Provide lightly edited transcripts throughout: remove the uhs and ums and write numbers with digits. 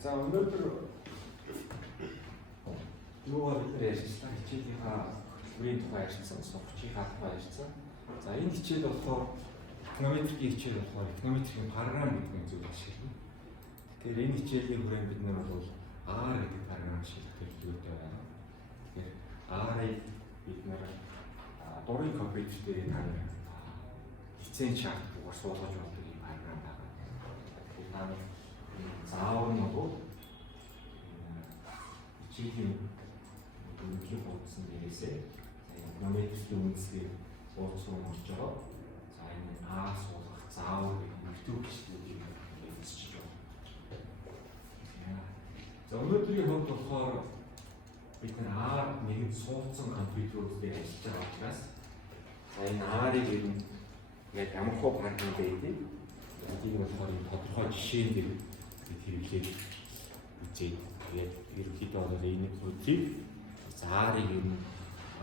За өнөөдөр юу бид ярьсан хичээлийнхаа хөтөлбөрийн тухай ярьсан, сургалтынхаа тухай ярьсан. За энэ хичээл болохоор эконометрийн хичээл болохоор эконометрийн програм гэдэг нь зүйл ашиглана. Тэгэхээр энэ хичээлийн хүрээнд бид нар бол R гэдэг програм ашиглах төлөвлөгөөтэй байна. Тэгэхээр R-ыг бид нар дурын компьютер дээр тань хичээн шат бугаар суулгаж болдог юм програм байгаа. Тэгэхээр та нар заавал нь бол хичээлийн өнөөдрийн хуудсан дээрээсээ эконометрийн үндэслэлийг суулгасан орж байгаа. За энэ R суулгах заавал YouTube бичлэгийг үзэж байна. За өнөөдрийн хувьд болохоор бид R нэгэн суулгасан компьютеруудыг ажиллаж байгаа учраас за энэ R-ыг яг ямар хөө програм байдаг. Энэ болохоор тодорхой жишээн дээр бид хэрэглээд үзээд тэгээд ерөнхийдөө бол энэ зүйлийг R-ыг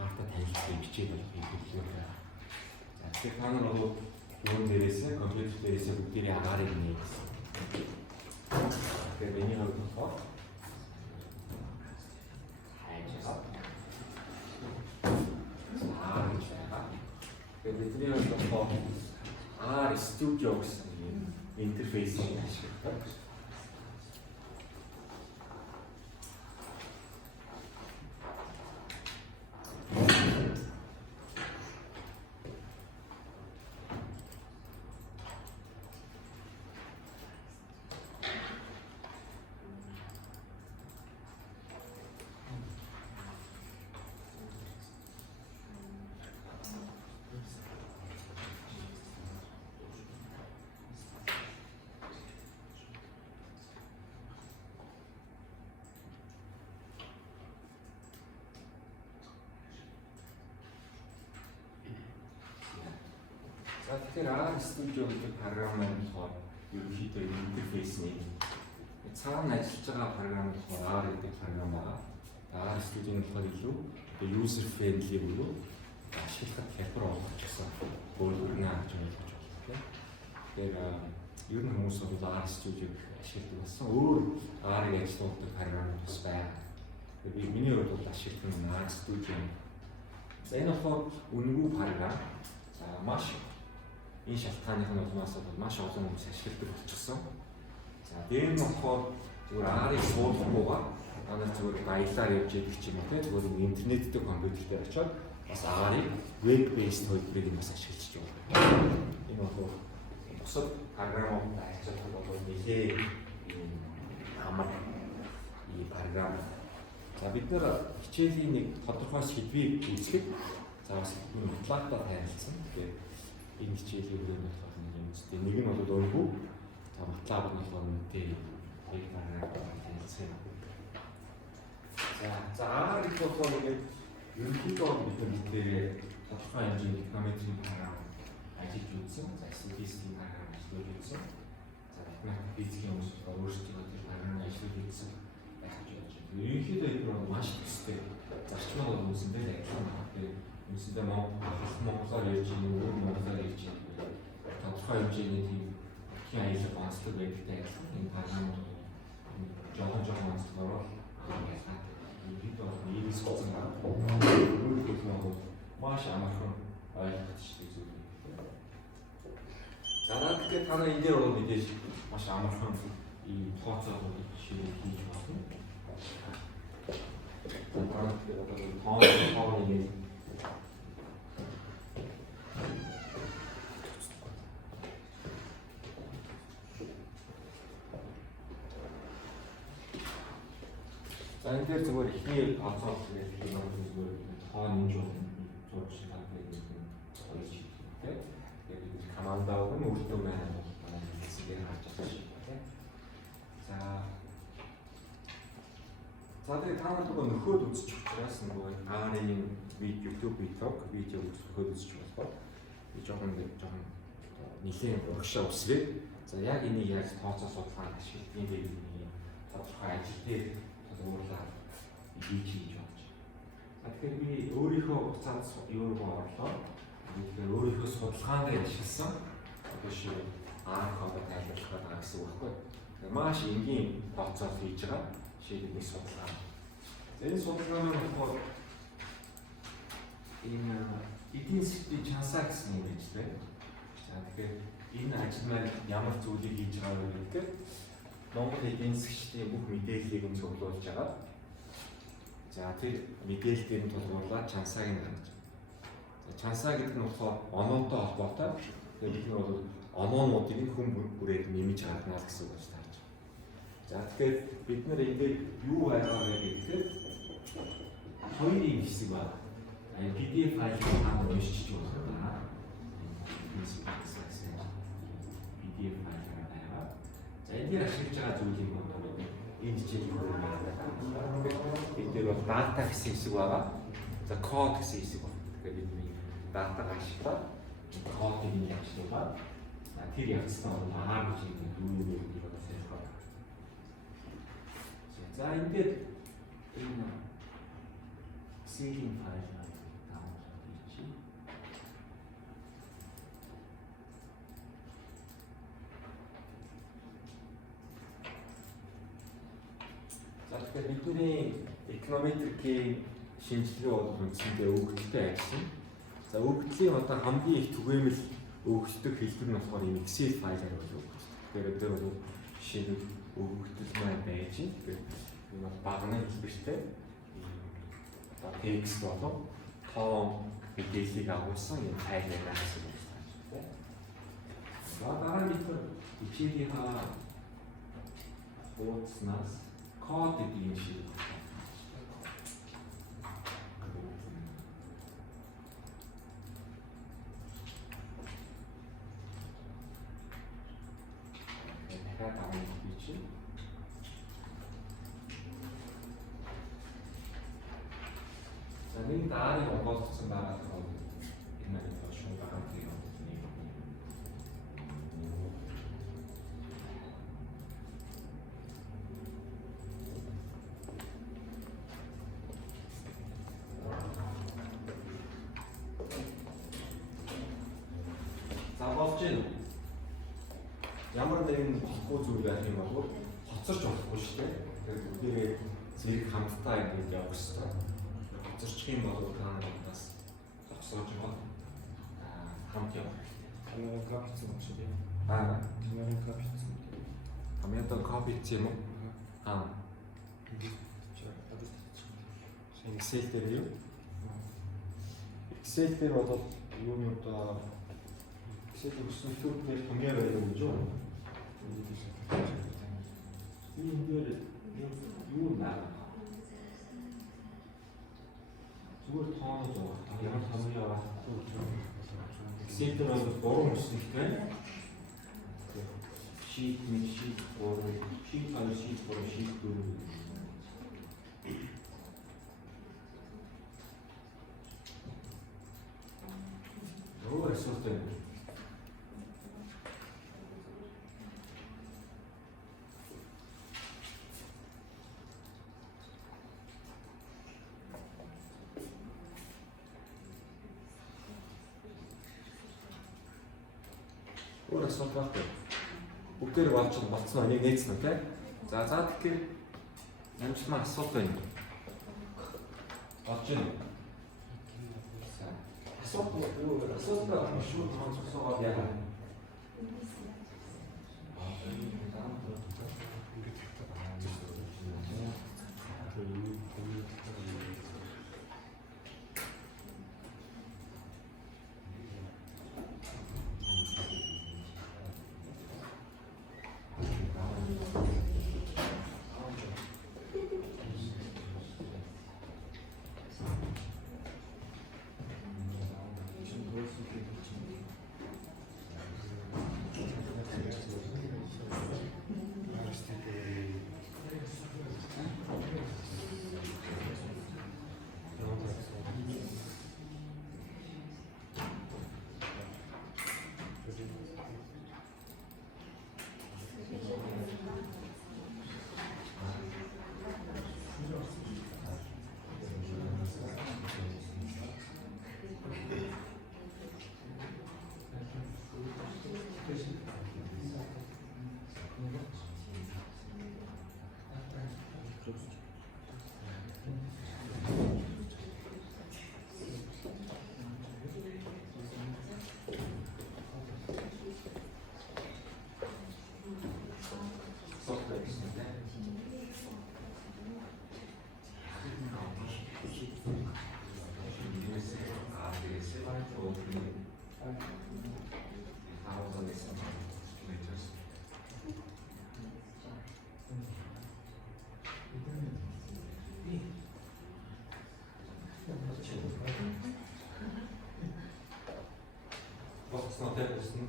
R-та танилцуулах хичээл болгохын төлөвлөгөөтэй. За тэгэхээр та нар бол юун дээрээсээ компьютер дээрээсээ бүгдээрээ R-ыг нээсэн. Тэгэхээр энэ хувьд болохоор бидний болохоор R Studio гэсэн интерфейсийг ашигладаг. За тэгэхээр R Studio гэдэг програм маань болохоор ерөнхийдөө интерфейсний цаана ажиллаж байгаа програм болохоор R гэдэг програм байгаа. R Studio нь болохоор илүү user friendly буюу ашиглахад хялбар болгох гэсэн өөрөөр нь авч ойлгож байна. Тэгэхээр ер нь хүмүүс бол R Studio-г ашигладаг болсон. Өөр R-ыг ажиллуулдаг програм бас байна. Тэгэхээр миний хувьд бол ашиглах нь R Studio. За энэ болохоор үнэгүй програм. За маш энэ шалтгааны улмаас бол маш олон хүмүүс ашигладаг болчихсон. За дээр нь болохоор зүгээр R-ыг суулгахгүйгээр манай зүгээр баялаар явж идэх юм уу те зүгээр интернет дээр компьютер дээр очиод бас R-ыг web based хөлбөрийг бас ашиглаж байна. Энэ бол бусад програмууд ажиллах бол нэлээд амар ಈ програм. За бид нэр хичээлийн нэг тодорхой сэдвийг үзэхэд за бас энэ матлаатаа танилцсан. Тэгэхээр энэ хичээлийн хүрээнд болох юм үстэй. Нэг нь бол өөргөө за матлаабд нь болохоор үнэтэй яг програм танилцсан. За R гэх болохоор ингээд ерөнхийдөө бид нэр тодорхой хэмжээний эконометрийн програм ажиллаж үзсэн. За статистикийн програм ажиллаж үзсэн. За математик физикийн хүмүүс өөрсдөө тэр програмыг ажиллаж үзсэн байх гэж байна. Ерөнхийдөө энэ бол маш төстэй. Зарчмаа бол үүсэндээ ажиллана. Үүсэндээ монголоор ярьж байгаа, монголоор ярьж байгаа. Тодорхой хэмжээний тийм их аялал онцлог байдагтай адилхан. Энэ програмууд жоохон онцлогоор ийм соцсон бол маш амархан ойлгохтой зүйл. За тэгэхээр та нар энэ дээр бол мэдээж маш амархан ийм тооцоолол жишээ хийж болно. Тооны за энэ дээр зүгээр ихний тооцоолол гэдэг нь зүгээр тоон энэ жоо зурж байгаа юм ойлгож байна. Тэгээд командаа өгөн өөртөө маань манай хэлсээр харж байгаа шиг байна. За тэгээд та нар нөхөд үзчих учраас нөгөө R-ийн YouTube видео нөхөд үзчих болохоор би жоохон нэлээд урагшаа усрээ. За яг энийг яаж тооцоо судалгаанд ашиглахын дээр тодорхой ажил дээр уурлаад хийж болж. За тэгэхээр би өөрийнхөө уцаад юу орлоо. Тэгэхээр өөрийнхөө судалгаанд ашигласан одоо шиг R-ыг тайлбарлах гэдэг гэсэн үг байхгүй. маш энгийн процесс хийж байгаа шийдвэрийн судалгаа. Энэ судалгаа нь болохоор энэ эдийн засгийн чансаа гэсэн юм гэж байна. За тэгэхээр энэ ажил маань ямар зүйлийг хийж байгаа вэ гэхээр Монгол эдийн засгийн бүх мэдээллийг нь цуглуулж байгаа. За тэр мэдээллийг нь тулгуурлаад чансааг нь гаргаж байгаа. За чансаа гэдэг нь болохоор оноотой холбоотой. Тэгэхээр бид нар бол оноонуудыг нь хүн бүрээр нэмж гаргана гэсэн үг гэж тааж байгаа. За тэгэхээр бид нар ингээд юу байгаа вэ гэхээр хоёрын хэсэг байна. PDF файлыг хаана уншиж байгаа. PDF файлаар байгаа. За энэ дээр ашиглаж байгаа зүйлийг бодвол энэ жишээ бид дээр бол дата гэсэн хэсэг байгаа. За код гэсэн хэсэг байна. Тэгэхээр бидний датаг ашиглаад кодыг нь явуулаад тэр явцсан бол аа гэж нэг дүүрээ гэж байна. За энэ дээр энэ сэлийн файл тэгэхээр бидний эконометрикийн шинжилгээ бол үндсэндээ өгөгдөлтэй ажилласан. За өгөгдлийн одоо хамгийн их түгээмэл өгөгддөг хэлбэр нь болохоор энэ Excel файлаар бол өгөгддөг. Тэгэхээр өдөр бол жишээ нь өгөгдөл маань байж байна. Тэгэхээр энэ бол багны хэлбэртэй одоо текст болон тоон мэдээллийг агуулсан энэ файл байна гэсэн үг байна. За дараа нь хичээлийнхаа хуудаснаас код гэдэг юм шиг. дахиад авах би чинь. За нэг даарын онгойлгосон байгаа бол энэ нэг шууд гараад ирэх юм. Ямар нэгэн болохгүй зүйл байх юм бол хоцорч болохгүй шүү дээ. Тэгэхээр бүгдээ зэрэг хамтдаа ингэж явах хэрэгтэй. Хоцорчих юм бол та нараас зогсоож байгаа хамт явах хэрэгтэй. Камерын копицсан юм шиг юм. Камерын копицсан. Камерын копицсан юм уу? Excel дээр юу? Excel дээр бол юу юм одоо Excel өсөлтүүд дээр түнгээр байдаг гэж байна. Энэ дээр юу наа? Зүгээр тоон зураг. Ямар томьёо явах Excel дээр бол 3 өсөлттэй. Sheet 1, sheet 3, sheet 2, sheet 3, sheet 4. Өөр асуудал. Өөр асуудал байна. Бүгдээр болцсон нэг нээцэн үү? За тэгэхээр амжилтмаа асуулт байна. Болж байна. Асуултаа шууд сонсоод яа. Босноо тэ босно.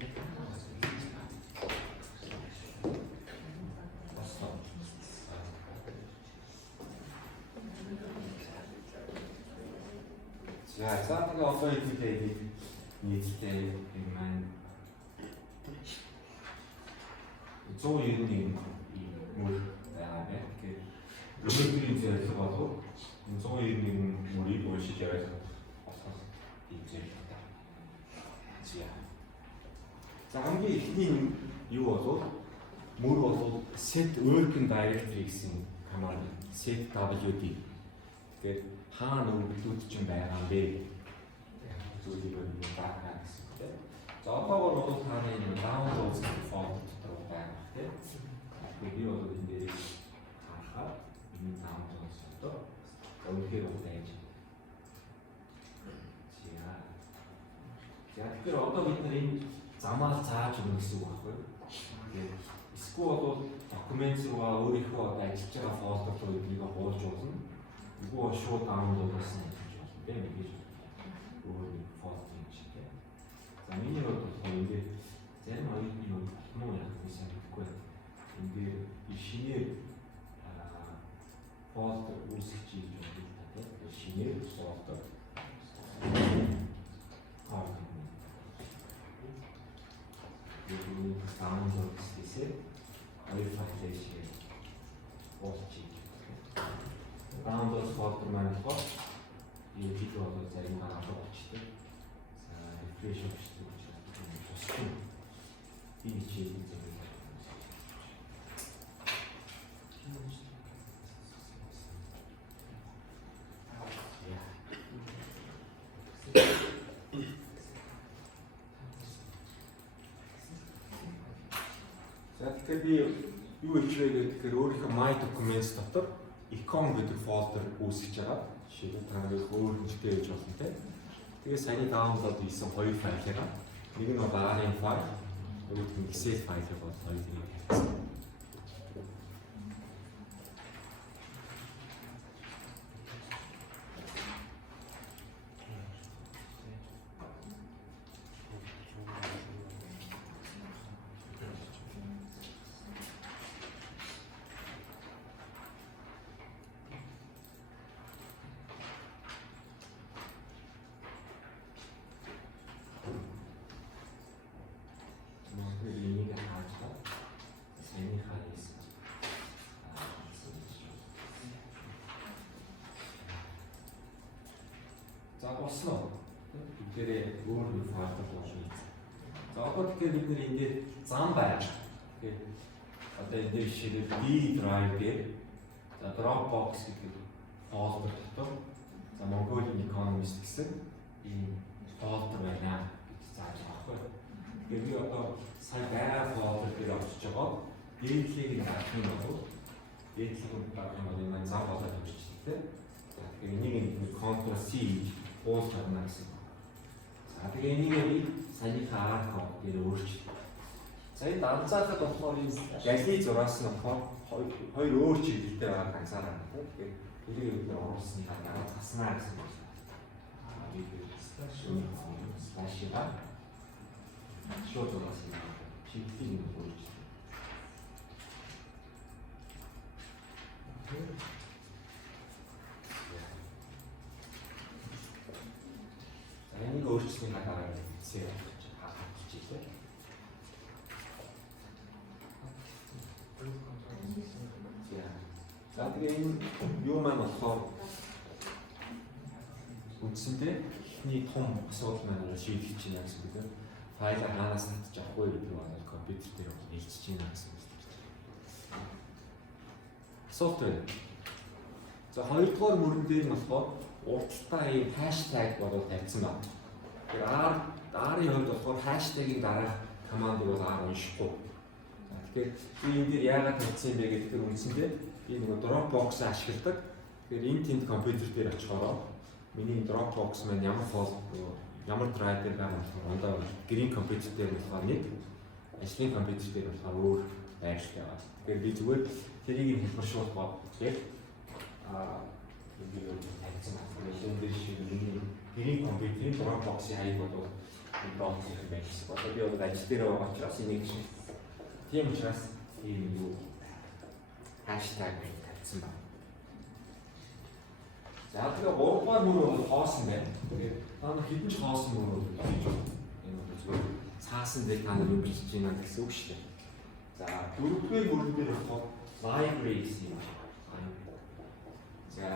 Босноо. За тэгээ одоо идэвхтэй нийтдээ энэ маань 191 мөр байгаа байна. Тэгэхээр өнөөдрийн зорилго бол 191 мөрийг уншиж явах болох ийм зорилго та. За хамгийн эхний юу болов? Мөр бол set working directory гэсэн command set wd. Тэгэхээр хаана өгдлүүд чинь байгаа юм бэ? Зүйлийг нь даахаа гэсэн тийм. За одоогор бол тааны downloads folder дотор байгаа тийм. Тэгэхээр би бол энэ дээр харахаар энэ downloads дотор өнөхөр удаж. За тэгэхээр одоо бид нар энэ замаар зааж өгнө гэсэн үг байхгүй юу? Тэгээд эсвэл бол документ руугаа өөрийнхөө ажиллаж байгаа folder руу энийг хуулж болно. Үгүй шууд download хийсэн гэж болно тийм ингэж өөр нэг folder юм шиг тийм. За миний хувьд бол ингээд зарим оюутны хувьд муу яг гэсэн мэдэхгүй байна. Энд дээр шинээр folder үүсгэж хийж болно тийм. Шинээр folder download хийсээ хоёр файлыг шиг болчих. Download folder маань болохоор энэ видео бол зарим гараад болчихсон. За refresh хийхдээ учраас энэ чиглэл зэрэг. Тэгэхээр би юу хийвээ гэхээр өөрийнхөө My Documents дотор icon гэдэг folder үүсгэж байгаа. Жишээлбэл та нарыг өөр нэртэй хийж болно тийм. Тэгээ саяны download хийсэн хоёр файлаа. Нэг нь ARIN файл, нөгөөх нь Excel файл бол хоёрыг тавьсан. За босноо. Тэгэхээр өөр нэг файлд болно. За одоо тэгэхээр бид нэр ингээд зам байна. Тэгэхээр одоо энэ дээр жишээлбэл D drive дээр за Dropbox гэдэг folder дотор за Mongolian Economist гэсэн ийм folder байна гэж зааж байгаа байхгүй. Тэгэхээр би одоо сая байгаа folder дээр очиж байгаа. Дээдлийг нь харах юм бол дээдлийг нь харах юм бол энэ зам болоод явчихжээ тийм. За тэгэхээр энийг Ctrl C хийж уус гарна гэсэн. За тэгээ энийг би саяныхаа арк дээр өөрчлөе. За энэ анзаарахад болохоор энэ галли зураас нь болохоор хоёр өөр чиглэлтэй байгааг анзаарах тийм. Тэгэхээр тэрийг бид оруулсны дараа заснаа гэсэн байна. Би слашига шууд зураас нь чиглэлийг өөрчлөе. Энийг өөрчлөхийн дараа хэсэг хаачихжээ. За тэгээ энэ юу маань болохоор үндсэндээ эхний том асуудал маань шийдэж чинь гэсэн үг тийм. Файлаа хаанаас татчих авахгүй гэдэг нь компьютер дээр хэлчихэж чинь гэсэн үг. Асуулт байна. За хоёрдугаар мөрөн дээр нь болохоор урттай ийм хаштаг болоод тавьсан байна. Тэгэхээр R-ийн хувьд болохоор хаштагийн дараах командыг бол R уншихгүй. Тэгэхээр би энэ дээр яагаад тавьсан юм бэ гэхээр үндсэндээ би нэг Dropbox ашигладаг. Тэгэхээр энэ тэнд компьютер дээр очихороо миний Dropbox маань ямар файл ямар drive дээр байгаа болохоор ондоо green компьютер дээр болохоор нэг ажлын компьютер дээр болохоор өөр байршилтай байна. Тэгэхээр би зүгээр тэрийг хэлбэршүүлэх бод. Тэгэхээр 여기로 тавьсан байна. Энд шиг гэрийн компьютерийн Dropbox-ийн хаяг бол энэ доод хэрэг байсан. Одоо би бол ажил дээр байгаа учраас энийг шиг тийм учраас ийм юу хаштаг тавьсан байна. За тэгээ 3-р мөр бол хоосон байна. Тэгээд та нар хэдэн ч хоосон мөр гэж байна. Энэ бол зүгээр цаасан дээр та нар юу бичиж байна гэсэн үг шүү дээ. За 4-р мөр дээр болохоор library гэсэн юм байна. За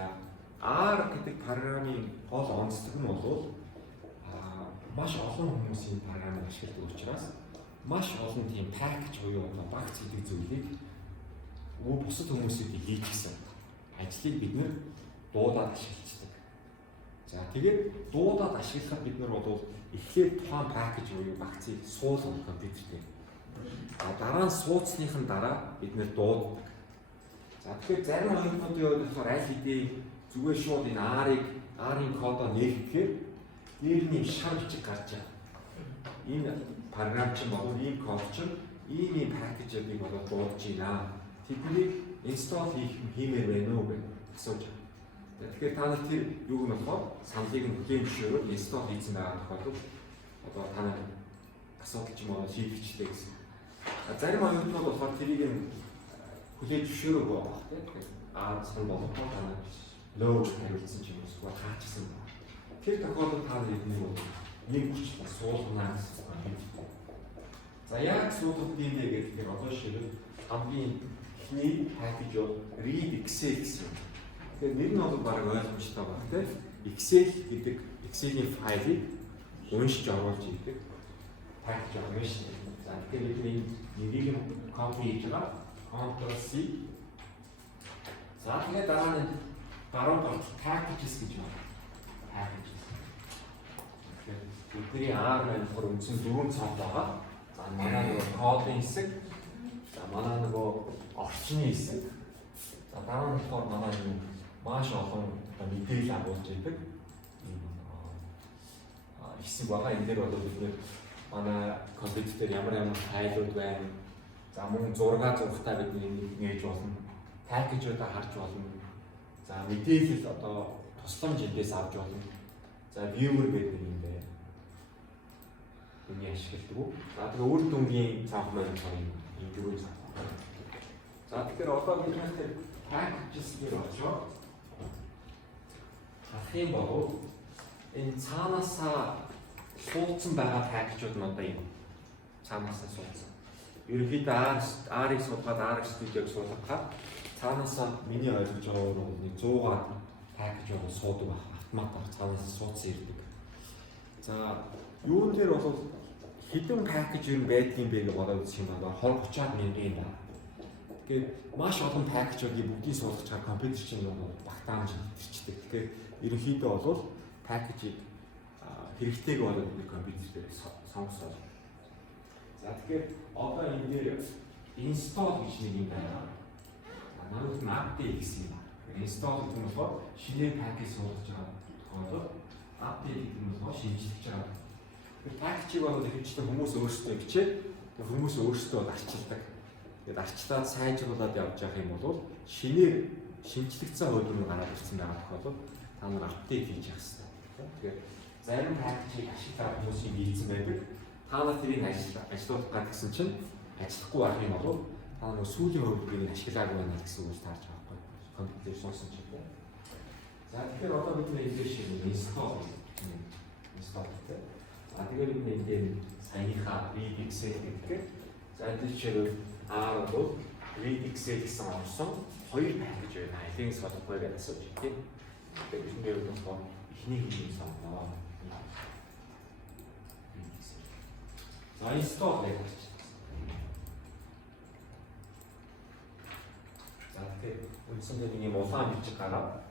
R гэдэг програмын гол онцлог нь бол маш олон хүмүүсийн програмыг ашигладаг учраас маш олон тийм package буюу багц гэдэг зүйлийг бусад хүмүүсийг хийж гисэн ажлыг бид нэр дуудаад ашигладаг. За тэгээд дуудаад ашиглахад бид нар бол эхлээд тухайн package буюу багцыг суулгах компьютер дээр. Дараа нь суудсныхын дараа бид нэр дууддаг. За тэгэхээр зарим ойлгомжтой болохоор аль хэдийн зүгээр шууд энэ R-ын кодоо нээхээр дээр нь шар бичиг гарч байгаа. Энэ програм чинь бол ийм код чинь ийм пакэжийг болоод дуудаж байна. Тэднийг install хиймээр байна уу гэж асууж байгаа. Тэгэхээр та нар тэр юуг нь болохоор саналыг нь бүтээн зөвшөөрөөр install хийсэн байгаа тохиолдолд одоо та нар асуудал ч юм уу шийдвэрлэжтэй гэсэн. Зарим оюутнууд болохоор тэрийг нь хүлээж зөвшөөрөөгүй байгаа тийм. Санал болгох та нар load тавьсан ч юм уу эсвэл хаачсан байна. Тэр тохиолдолд та нар эднийг нэг хүчлээ суулгана гэсэн юм. За яг суулгах юм бэ гэхээр одоо шилбэл хамгийн эхний пакэж бол read excel гэсэн. Тэгэхээр нэр нь бол баг ойлгомжтой байна тийм. Excel гэдэг Excel-ийн файлыг уншиж оруулж идэг пакэж байна шүү дээ. За тэгэхээр бидний нэрийг нь copy хийж байгаа. Ctrl+C. За тэгээд дараа нь гаруй packages гэж байна. Packages. Тэгэхээр R маань үндсэн 4 цаад байгаа. За манай нөгөө кодын хэсэг, за манай нөгөө орчны хэсэг. За дараа нь болохоор манай юу маш олон мэдээлэл агуулж идэг. Хэсэг байгаа. Энэ дээр бол бид манай компьютер дээр ямар файлууд байна. За мөн зураг зурхтаа бид нээж болно. Пакэжуудаа харж болно. За мэдээлэл одоо тусламж эндээс авч болно. За viewer гэдэг юм байна. Энийг ашигладаг. За тэгээ үр дүнгийн цаах маань энэ дөрөв цаах. За тэгэхээр одоо бид нэг packages дээр очоо. Харах юм бол энэ цаанаасаа суудсан байгаа пакэжууд нь одоо юм. Цаанаасаа суудсан. Ерөнхийдөө R-ыг суулгаад R Studio-г суулгахад цаанаасаа миний ойлгож байгаа бол нэг 100-аад пакэж бол суудаг байх. Автоматар цаанаас суудсан ирдэг. За юун дээр бол хэдэн пакэж юм байдгийн бэ гэж бодоод үзэх юм байна. 20-30-аад мянган юм байна. Тэгэхээр маш олон пакэжуудыг бүгдийг суулгах чаар компьютер чинь багтаамж илэрчдэг. Тэгэхээр ерөнхийдөө бол пакэжийг хэрэгтэйг болоод бид компьютер дээр сонгосоо. За тэгэхээр одоо энэ дээр install гэж нэг юм байна. Манайх нь update гэсэн юм. Install гэдэг нь болохоор шинээр пакэж суулгаж байгаа тохиолдолд update гэдэг нь болохоор шинжилж байгаа. Тэр пакэжийг бол ихэвчлэн хүмүүс өөрсдөө бичээд хүмүүс өөрсдөө арчилдаг. Тэгээд арчлаад сайжруулад явж явах юм бол шинээр шинжлэгдсэн хөлбөр гараад ирсэн байгаа тохиолдолд та нар апдейт хийж явах хэрэгтэй. Тэгэхээр зарим пакэжийг ашиглаад хүмүүсийн бийцэн байдаг. Та нар тэрийг ажиллуулах гэсэн чинь ажиллахгүй байх юм бол та нар сүүлийн хөлбөрийг ашиглаагүй байна гэсэн үг таарч байгаа байхгүй. Компьютер суусан ч юм. За тэгэхээр одоо бид энэ дээр шиг install гэдэг. За тэгээд бид энэ дээр саяныхаа read excel гэдэг. За энэ чинь R бол read excel гэсэн орсон хоёр пакэж байна. Алийг сонгохгүй гэж асууж тийм. Тэгээд энэ дээр болохоор эхнийг нь сонгоо. За install гэж. За тэгээд үндсэндээ нэг юм улаан бичиг гараад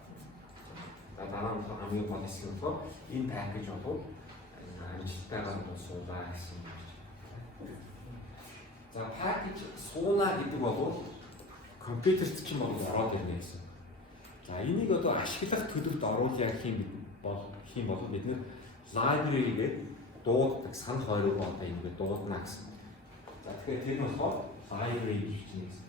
дараа нь хамгийн гол хэсэг нь болохоор энэ пакэж бол амжилттайгаар суулаа гэсэн юм. За пакэж сууна гэдэг бол компьютерт ч юм уу ороод ирнэ гэсэн. За энийг одоо ашиглах төлөвт оруулъя гэх юм бол бид нэр library гэдэг дууддаг санах хоёрыг одоо ингэ дуудана гэсэн. За тэгэхээр тэр нь болохоор library гэж нэрлэсэн.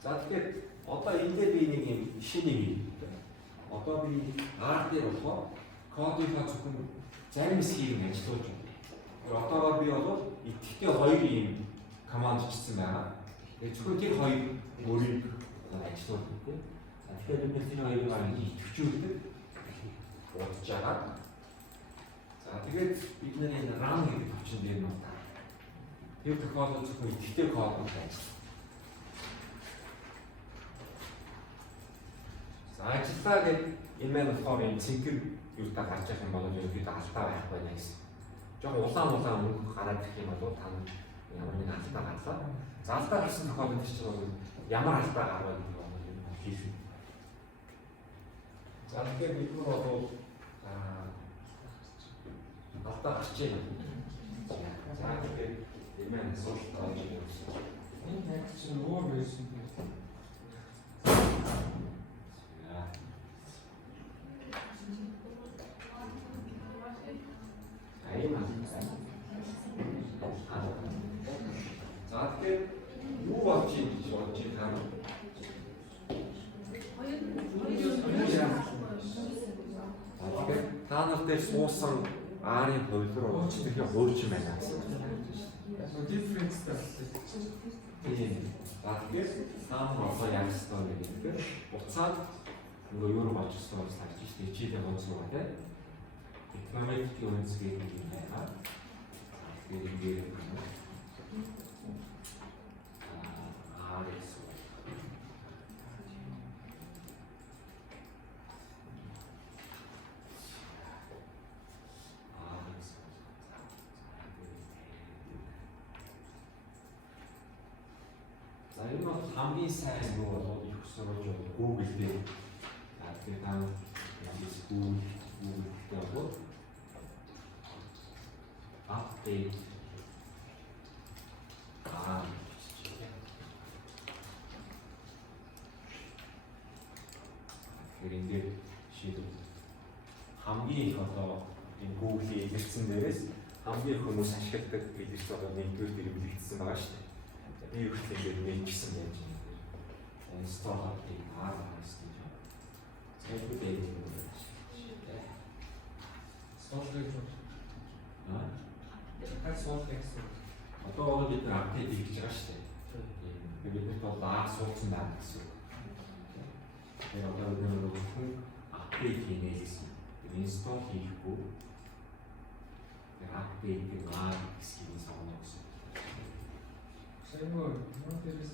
За За тэгэхээр одоо энэ дээр би нэг юм шинийг хийлээ. Одоо би R дээр болохоор кодынхаа зөвхөн зарим хэсгийг ажиллуулж байна. Одоо би бол идэвхтэй хоёр юм команд бичсэн байгаа. Тэгээд зөвхөн тэр хоёр өөрийг ажиллуулдаг тийм. Тэгэхээр бид тэр хоёрыг идэвхжүүлдэг бодож байгаа. За тэгээд бид энэ run гэдэг хүчин дээр нь тэр тохиолдолд зөвхөн идэвхтэй код ажиллана. За ажиллаа гэдэг энэ маань болохоор энэ цэнхэр юутаа гарч явах юм бол ерөөдөө алдаа байх байна гэсэн. Жог улаан өнгө гараад ирэх юм бол та ямар нэг алдаа гарлаа. За алдаа гарсан тохиолдолд чинь бол ямар алдаа гарваа гэдэг нь хийх. За тэгэхээр бид нар бол алдаа гарч байна. За тэгэхээр энэ маань суулт тааж байна. Энэ яг чинь өөр байсан юм. За тэгэхээр юу болж юм гэж бодож байна? Тэгэхээр та нар дээр суусан R-ын хувилбар өөрчлөлтөөр хөрж байна гэсэн. Different stuff. Тийм. За тэгэхээр та нар одоо яг ёстой нэг гэдэг. Уцаад нөгөө юу руу болж өссөн гэж харж байна. Чийлээ онцлоо тийм. Экономикийн үнцгийг юм байна. Тэгэхээр ингээд за энэ бол хамгийн сайн юу болоод их сурвалж Google дээр тэгээд та Google дээр бол update энэ шийдвэр хамгийн их одоо энэ Google-ийн илэрсэн дээрээс хамгийн их хүмүүс ашигладаг илэрч байгаа нэгдүгээр дээр үлэгдсэн байгаа шүү дээ. Би өөртөө ингэ нэгжсэн байж байгаа. Энэ store update гэсэн юм. Цэвэр дээр юм байна. Social гэж. Хаа social гэсэн. Одоо бол бид апдейт хийж байгаа шүү дээ. Бид бол лаг суудсан байна гэсэн. Тэгээд одоо бид зөвхөн апдейт хийнэ гэсэн. Инсталл хийхгүй. Тэгээд апдейт гэх лаг хэсгийг сонгоно гэсэн. Сэмээр нотэрс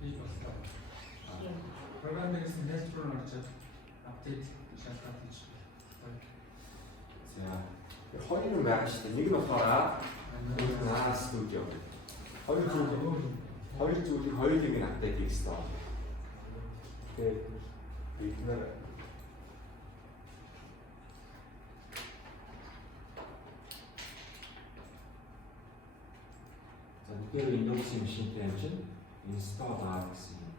бий боллоо. Программерс нэтрон орчод апдейт шалтгаан хийж. За хоёр юм байгаа шүү дээ. Нэг нь болохоор R Studio. Хоёр зүйлийг хоёулыг нь апдейт хийх хэрэгтэй. Тэгээд бид нар за тэгэхээр Windows-ийн машинтай юм чинь install R гэсэн юм байна.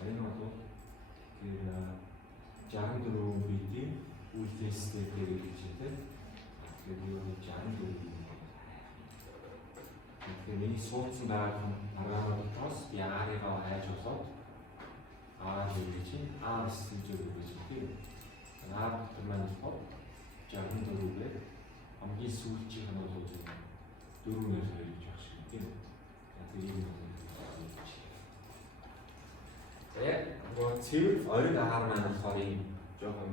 Энэ бол тэр 64 битийн үлдээстэй дээр бичээтэй. Тэгэхээр юу гэж 64 бит. Тэгэхээр миний суудсан байгаа параметрээс яарыгаа хайж болоод гэж studio гэж тийм. Наад маань бол 64-ээр хамгийн сүүлчийнх нь бол 4-өөс 2 гэж багш тийм. Тэгэхээр энэ нь яг нөгөө цэвэр ориг агаар маань болохоор ийм жоохон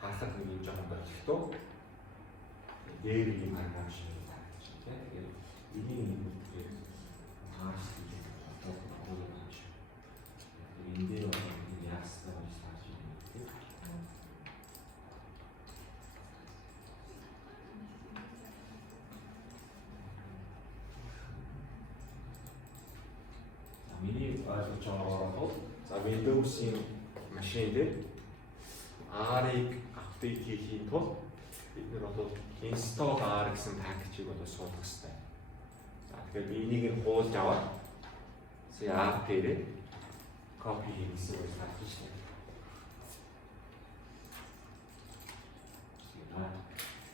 хаалхад нэг юм жоохон болчихдоо дээр ийм агаар шиг харагдаж байна. Тэгээд энийг нэг хаас гэж бодож байна шүү. Энэ дээр яастаа болж таарч байна тийм. Миний ойлгож байгаа бол за Windows-ийн машин дээр R-ыг апдейт хийхийн тулд бид нэр бол install R гэсэн пакэжийг одоо суулгах хэрэгтэй. За тэгэхээр би энийг хуулж аваад R дээрээ copy хийсэн гэж харж байна.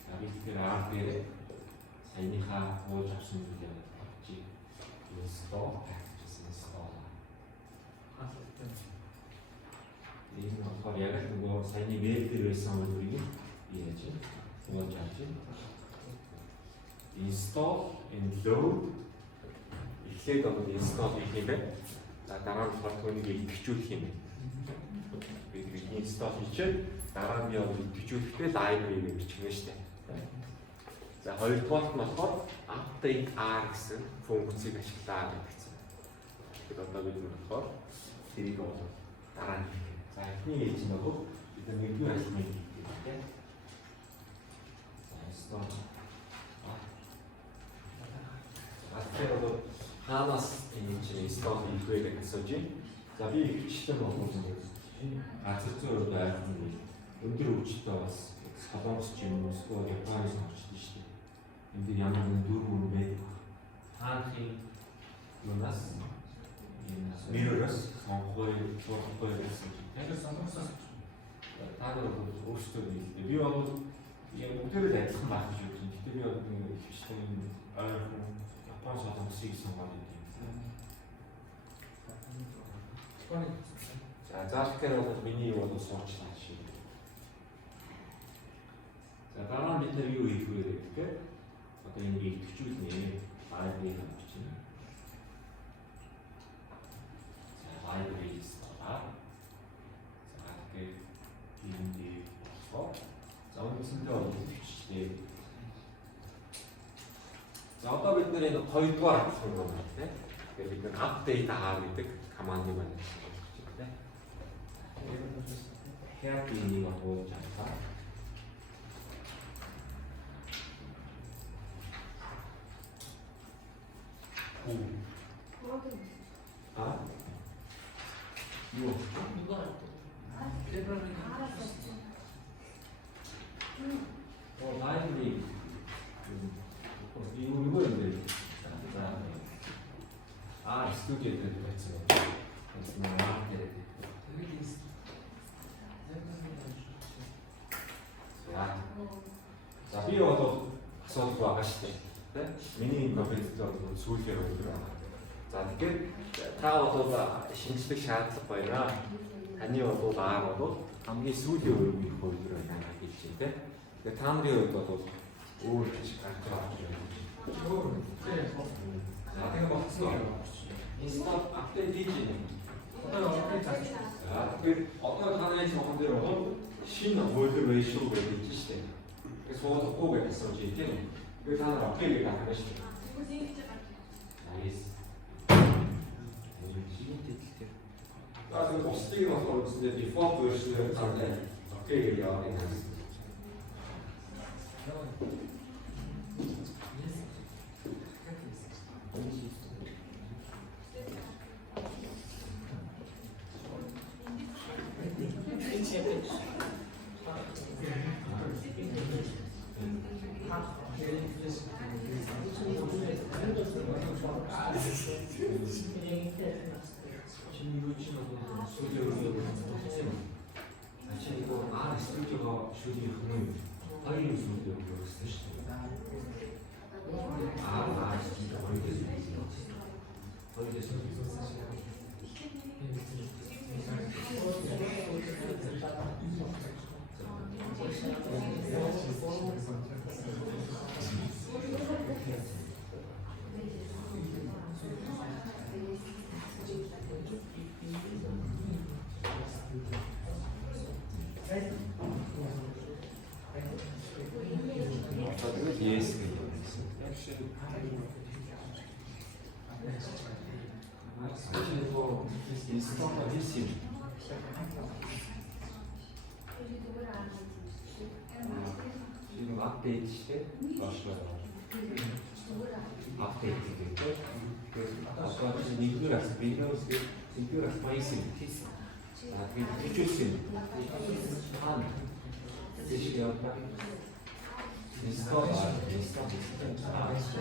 За би тэгэхээр R дээрээ саяныхаа хуулж авсан зүйлээ авчи install энэ болохоор яг л нөгөө саяны веб дээр байсан үйлдвэрийг яаж хуулж авч install and load эхлээд одоо install хийх юм байна. За дараа нь болохоор түүнийг идэвхжүүлэх юм байна. Би install хийчихээ дараа нь яв идэвхжүүлэхдээ library гэж бичгэнэ шүү дээ. За хоёрдугаар нь болохоор update R гэсэн функцийг ашиглаа гэсэн. Тэгэхээр одоо бид болохоор тэрийг бол дараа нь за эхний ээж нь бол бид нэгдүгээр ажлыг хийх тийм. За install. Тэгэхээр одоо хаанаас энэ чинь install хийх вэ гэж асууж байна. За би ихчлэн болгож байна. Газар зүйн урд айхан өндөр хөгжилтэй бас солонгос ч юм уу эсвэл Японоос орчдөө шүү дээ. Энд ямар нэгэн дөрвөн байдаг. Хаанхын юунаас mirrors сонгоё гэсэн. Яг сонгосон. Та нар бол өөрсдөө хэлдэг. Би бол яг бүгдээрээ адилхан байх гэж бодсон. Гэтэ би бол нэг хвчлэн ойрхон Япон солонгосыг сонгоод идэв. За заахгаар бол миний юу бол суучлаа шиг. За дараа нь бид нэр юу хийх вэ гэхээр одоо энэ идэвхжүүлнэ. Library авчихна. За library стаа. За тэгээд энэ дээр болохоор за үндсэндээ бол идэвхжлээ. За одоо бид нэр энэ хоёрдугаар авсан юм байна тийм. Тэгээд бид нэр update R гэдэг командыг байна. Happy нэг хуулж аваа. Юу? Library. Юу юм бэ? Studio дээр байсан. За би бол асуудал байгаа шүү дээ. Миний компьютер бол сүүлийн үйлдвэр байна. За тэгэхээр та бол шинжлэх шаардлага байна. Таны бол R бол хамгийн сүүлийн үйлдвэр байна гэж хэлж байна. Тэгээд та нарын хувьд бол өөр ч гарч байгаа юм. Өөр. За тэгээд болцсон. Install update хийж байна. Одоо update хийж байна. За тэгэхээр одоо танай жоохон дээр бол шинэ үйлдвэр байна шүү гэж хэлж шүү дээ. Cái số của cô về số chỉ tiết cái thằng nào kia về cả cái ta 지금 스틱이 나서 이제 디폴트 version을 하는데 어떻게 얘기해야 되나? 인스턴트 힐심. 지금 업데이트 시대 başlıyor. Update edildi. Aslında Windows mayısın. Küçülsün. Han. Teşkilatlar. Install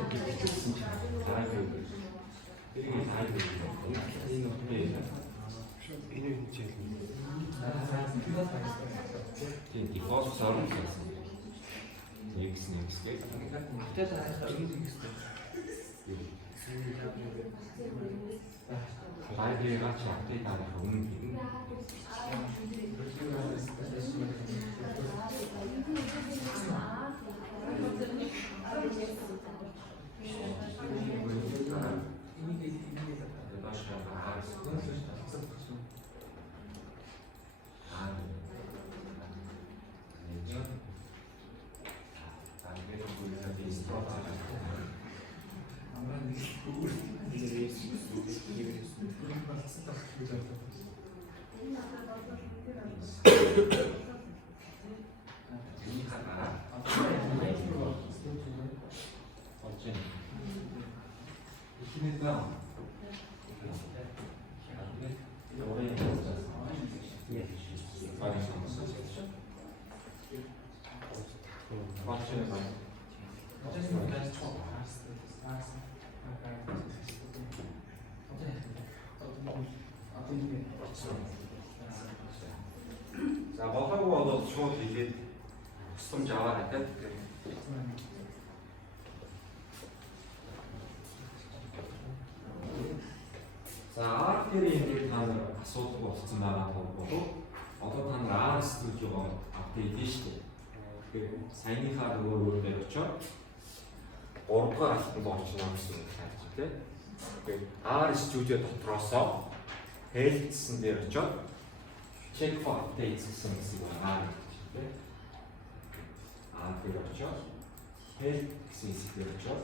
küçülsün. Daha büyük. Bir gün daha büyük. Default server next. 라이브러리가 같이 업데이트하는 경우는 자, 뭐 하고 와도 주어도 이게 custom Java 할 때. 자, RTL에 대한 асуудал 없었나가 보고 어떤 R 스튜디오가 апдейт штэ. Тэгэхээр саяныхаа нөгөө дээр очиод 3 дахь алтан болчихно гэсэн үг хайж тий. Тэгэхээр R Studio дотроосоо хэлсэн дээр очиод check for updates гэсэн хэсгийг байна тий. дээр очиод help гэсэн хэсэг дээр очиод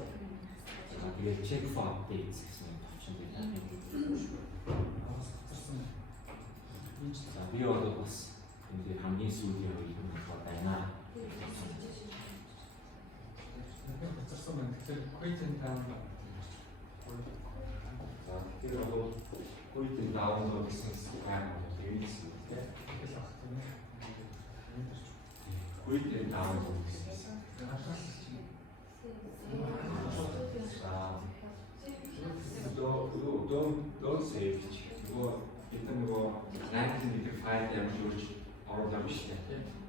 тэгээд check for updates гэсэн товчон дээр байна. За би одоо бас энэ хамгийн сүүлийн үеийн юм байна. Тэр бол Quit download гэсэн хэсэг байна. Quit download гэсэн хэсэг. Don't save. Нөгөө гэдэг нөгөө Linux гэдэг файл ямжуулж оруулаад биш үү?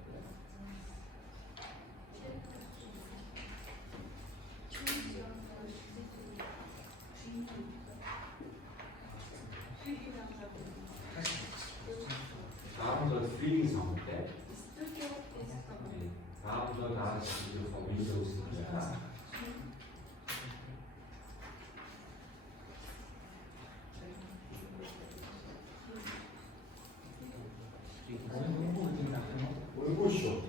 다음으로 프리딩 상태. 다음으로 다른 스튜디오 윈도우스입니다. 올고쇼.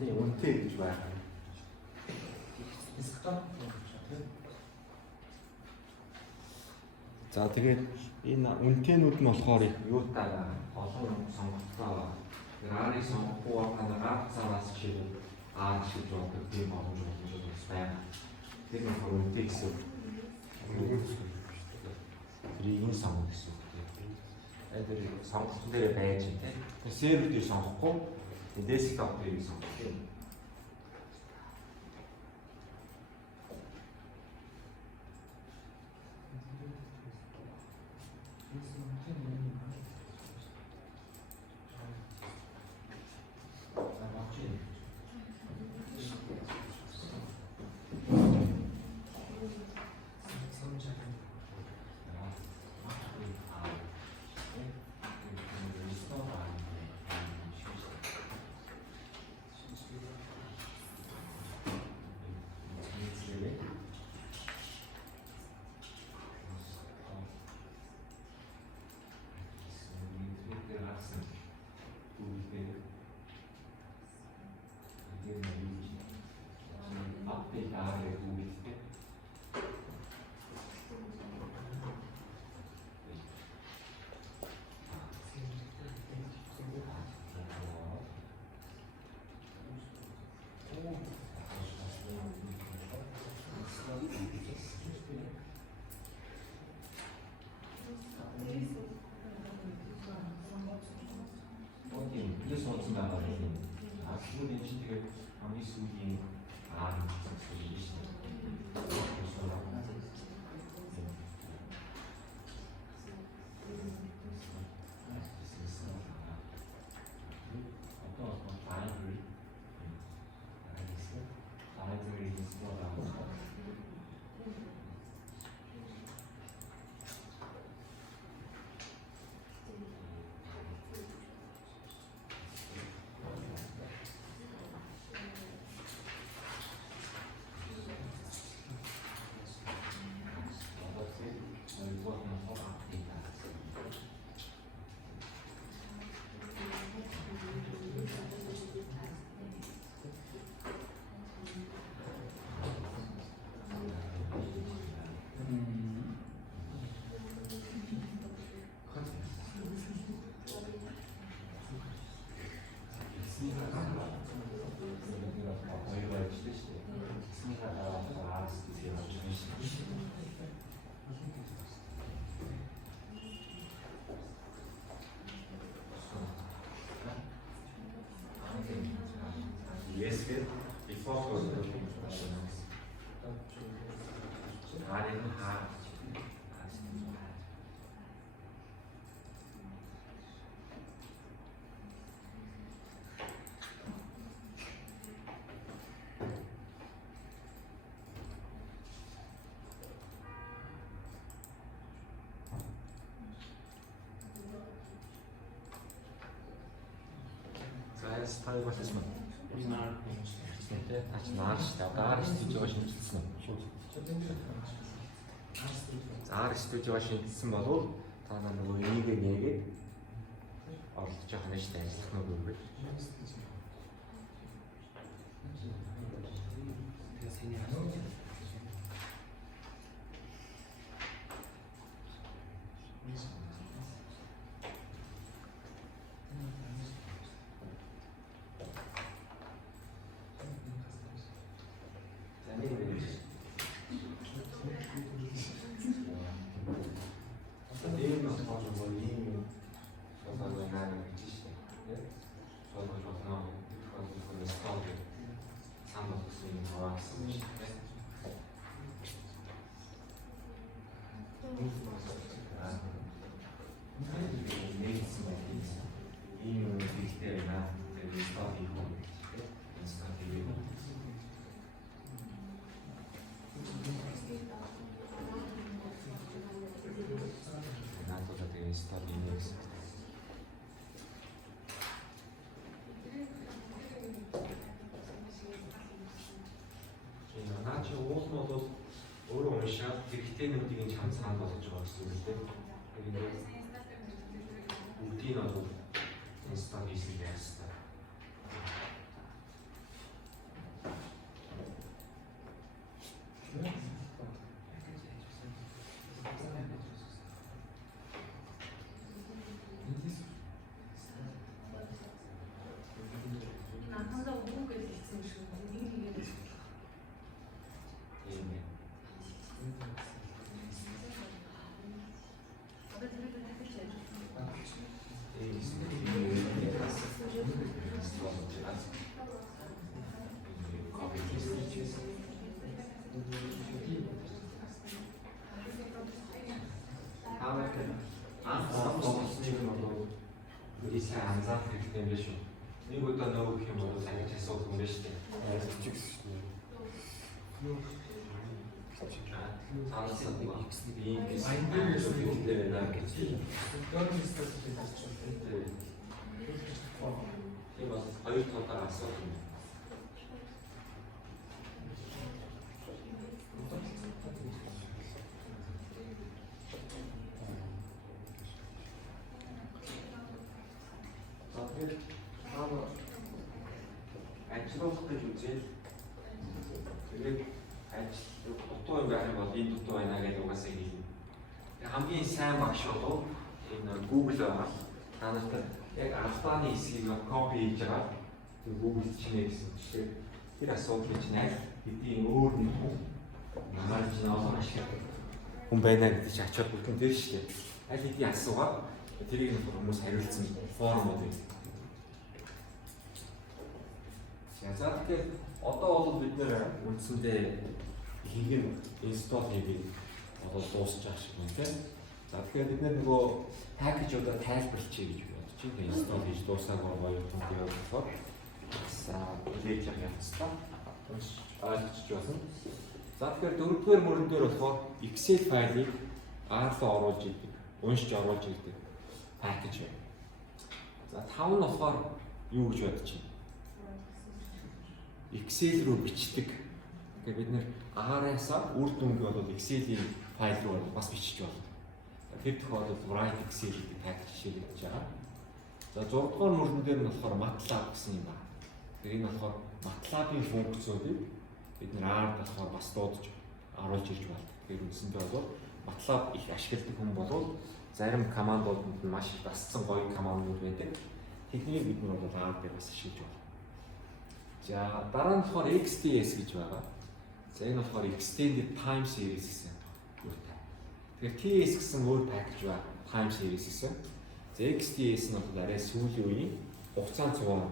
이제 원테일 좋아요. За тэгээд энэ үнэтэйнүүд нь болохоор юутаа олон сонголтоо R-ыг сонгохгүй байхад цаанаас жишээ R шиг болдог тийм олон зүйлс байна. Тэр нь үнэтэй гэсэн. Тэрийг сонгох гэсэн үг тийм. Тэр сонгох дээр байж тийм. Тэр сервер дээр сонгохгүй десктоп дээр сонгох тийм. 스터디 그래서 어떤 나라는 그거 왠지 되게 아무리 쓰기 소리 Yes, before 스타일 같았으면 다시 아리스토텔 Washington Аристотель Washington болов та нөгөө нэгээд олж явах нь шүү дээ. Технологи. өөрөө уншаад хэрэгтэйнүүдийг нь чам санал болгож байгаа гэсэн үг тийм. Тэгээд бүгдийг нь одоо инстал хийсэн байсан. Сайн анзаарах хэрэгтэй юм биш үү? Нэг удаа нөгөө юм бол сайн асуух юм биш үү? Бичиг шүү дээ. Цаанасаа ийм дээр наа гэж. Тийм бол хоёр талаар асуух юм. Ажлуулах гэж үзээд тэгээд ажил дутуу юм байх юм бол энэ дутуу байна гэдэг угаасаа хэлнэ. Хамгийн сайн багш бол энэ Google байгаа. Та нарт яг албаны хэсгийг копи хийж байгаа. Тэгээд Google чинээ гэсэн чинь тэр асуудлыг чинь аль хэдийн өөр нэг марж олон ашиг хүн байна гэдэг чинь ачаад бүгд тэр шүү дээ. Аль хэдийн асуугаад тэрийг хүмүүс хариулсан формууд. За тэгэхээр одоо бол бид нэр үндсэндээ ихийг нь инсталл хийгээд одоо дуусчих шиг байна тийм. За тэгэхээр бид нөгөө пакэжуудаа тайлбарлачих гэж бодож байна. Инсталл хийж дуусаагүй гоё юм болохоор за үлээж явах хэрэгтэй. Ойлгож байна. За тэгэхээр дөрөвдүгээр мөрөн дээр болохоор Excel файлыг R-лоо оруулж идэг, уншиж оруулж идэг пакэж байна. За 5 нь болохоор юу гэж бодож байна? Excel руу бичдэг. Тэгэхээр бид нэр R-аас үр дүнг бол Excel-ийн файл руу бас бичиж болно. Тэр тохиолдолд Write Excel гэдэг пакэж жишээлэгдэж байгаа. За 6 дугаар мөрөн дээр нь болохоор MATLAB гэсэн юм байна. Тэгэхээр энэ болохоор MATLAB-ийн функцүүдийг бид нэр R болохоор бас дуудаж оруулж ирж байна. Тэгэхээр үндсэндээ бол MATLAB их ашигладаг хүн бол зарим командуудад нь маш их дасцсан гоё командууд байдаг. Тэднийг бид нар бол R дээр бас ашиглаж байна. За дараа нь болохоор XTS гэж байгаа. За энэ болохоор Extended Time Series гэсэн юутай. Тэгэхээр TS гэсэн өөр пакэж байна. Time Series гэсэн. За XTS нь бол арай сүүлийн үеийн хугацаанд цуган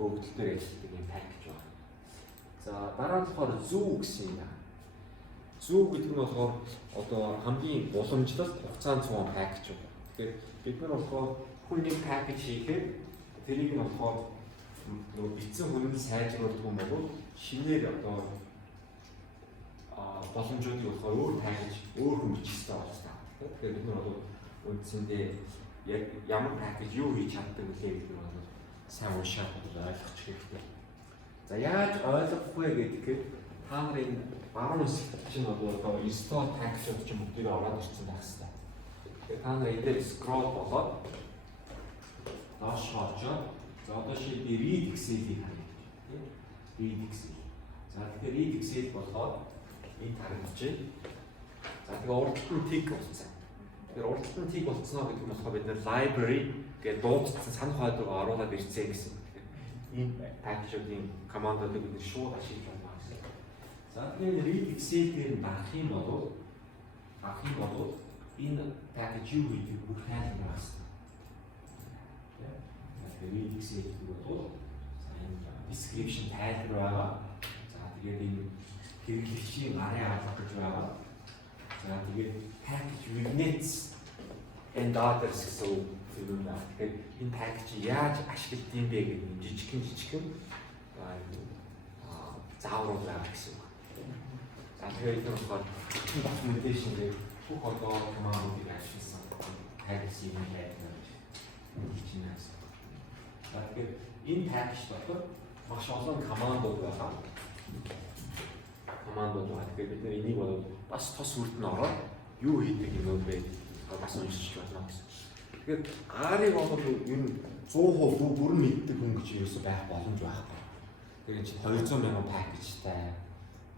өгдөл дээр ажилладаг юм пакэж байна. За дараа нь болохоор Zoo гэсэн юм байна. Zoo гэдэг нь болохоор одоо хамгийн уламжлалт хугацаанд цуган пакэж байна. Тэгэхээр бид нар болохоор хүний пакэж хийхээр тэрийг нь болохоор нөгөө битсэн хүнийг сайжруулдаг юм бол шинээр одоо боломжуудыг болохоор өөр пакэж, өөр хэмжээтэй болчихсон. Тэгэхээр бид нар бол үндсэндээ яг ямар пакэж юу хийж чаддаг вэ гэдэг нь бол сайн уншаад ойлгох хэрэгтэй. За яаж ойлгох вэ гэдгээр та нарын баруун хэсэгт чинь одоо install package-ууд чинь бүгдийг ороод ирсэн байх хэрэгтэй. Тэгэхээр та нар энэ дээр scroll болоод доош орчоод за одоо шийдээ read Excel-ийг харъя. Тийм. Read Excel. За тэгэхээр read Excel болоод энэ харагдчихэ. За тэгээ урдлт нь tick болсон. Тэгэхээр урдлт нь tick болцсноо гэдэг нь болохоор бид нэр library гэдэг дуудсан санах хойд руу оруулаад ирцээ гэсэн. Энэ package-уудын командуудыг бид шууд ашиглаж байна гэсэн. За тэгээд read Excel дээр багах юм бол энэ package юу гэдэг бүх тайлбар байна. Read Excel гэдэг бол энэ description тайлбар байгаа. За тэгээд энэ хэрэглэгчийн гарын алга гэж байгаа. За тэгээд package vignettes and others гэсэн үг байна. Тэгэхээр энэ package яаж ашиглах юм бэ гэдэг жижигхэн заавар байгаа гэсэн үг. За тэгээд энэ болохоор documentation дээр бүх одоо командуудыг ашигласан package юм байдаг. Чинээс. За тэгэхээр энэ package дотор маш олон командууд байгаа. Тэгэхээр бид нэр энийг бол бас тос үрд нь ороод юу хийдэг юм бэ? Бас уншиж болно гэсэн. Тэгэхээр R-ыг бол ер нь 100% бүр мэддэг хүн гэж юу байх боломж байхгүй. Тэгэхээр энэ чинь 200 мянган package-тай.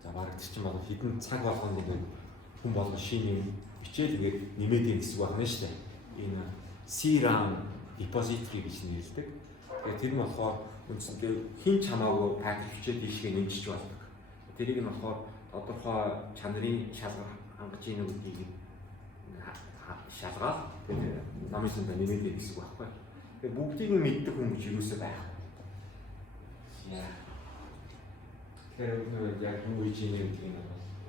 За баг тэр чинь бол хэдэн цаг болгоно гэдэг хүн болгон шинэ бичээл ингээд нэмээд ийн гэсэн байна шүү дээ. Энэ C-RAM repository гэж нэрлэдэг. Тэгээд тэр нь болохоор үндсэндээ хин ч хамаагүй package бичээд ийшгээ нэмжиж болдог. Тэрийг нь болохоор тодорхой чанарын шалгах хангаж ийн гэдгийг шалгаад тэгээд намын сүмд нэмээд гэсэн үг байхгүй. Тэгээд бүгдийг нь мэддэг хүн гэж юусаа байхгүй. Яа. Тэгэхээр яг юу хийж ийн гэдгийг нь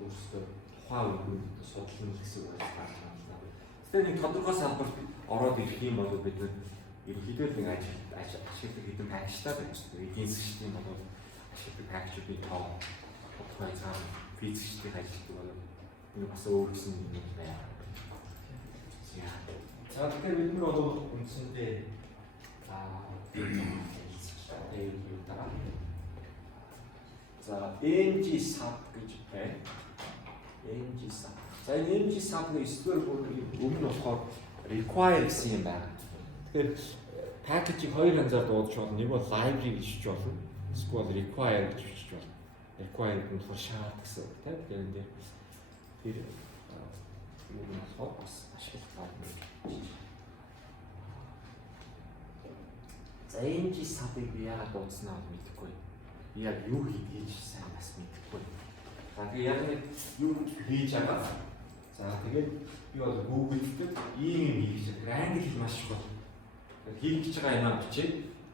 өөрсдөө тухайн үед судлах гэсэн үг байна. Тэгээд нэг тодорхой салбарт ороод ирэх юм бол бид ерөнхийдөө нэг ашигладаг хэдэн пакэжтай байж байгаа. Эдийн засгийн бол ашигладаг пакэжүүдийн тоо тодорхой цаана физикчдийн ажилладаг бол энэ бас өөр гэсэн юм байна. За тэгэхээр бид нар бол үндсэндээ за NG sub гэж байна. NG sub. За энэ NG sub-ны 9-р бүрийн өмнө болохоор require гэсэн юм байна. Тэгэхээр package-ийг хоёр янзаар дуудаж болно. Нэг бол library гэж бичиж болно. Эсвэл require гэж бичиж болно. Require гэдэг нь болохоор шаард гэсэн үг тийм. Тэгэхээр тэр юу нь болохоор бас ашиглах болно. За NG sub-ыг би яагаад дуудснаа мэдэхгүй. Яг юу хийж сайн бас мэдэхгүй. За тэгээ яг нэг юу хийж байгаа. За тэгээд би бол Google дээр ийм хийж байгаа. Англи хэл маш их бол. Хийж байгаа юм аа бичээ.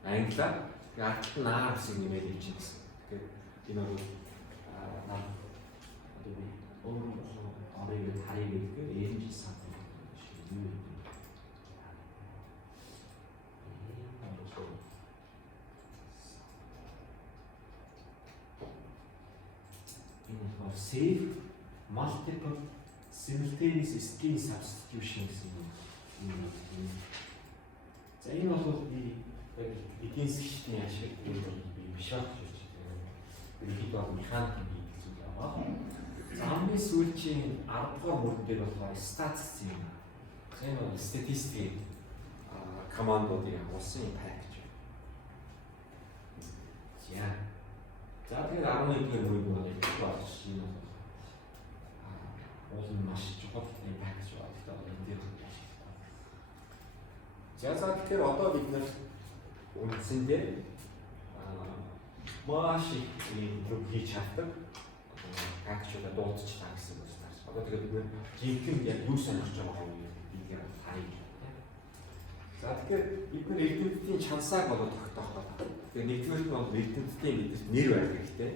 Англиар. яг наар гэсэн нэмээд хэлж гэсэн. Тэгэхээр энэ бол наа одоо өөр орыг харыг гэдэг ээлж сан шиг юм. Энэ safe multiple simultaneous skin substitution гэсэн юм. За энэ бол би эдийн засгийн ашиг биш байна. Бид бол механик зүйл байгаа. За хамгийн сүүлийн 10 дугаар мөрөн дээр болохоор статс юм. Энэ бол статистик командуудын агуулсан юм пакэж. За тэгээд 11-р мөрөн бол болж энэ бол маш чухал юм пакэж байна. Тэгэхээр энэ дээр за тэгэхээр одоо бид нэр үндсэндээ маш их импрув хийж чаддаг пакэжуудаа дуудчихлаа гэсэн үг байна. Одоо тэгээд бид жинхэнэ яг юу сонирхож байгаа вэ гэдгийг харъя. За тэгэхээр бид нэр эрдэмтдийн чансааг болоо тогтоох байна. Тэгээд нэгдүгээр нь бол эрдэмтдийн гэдэгт нэр байх хэрэгтэй.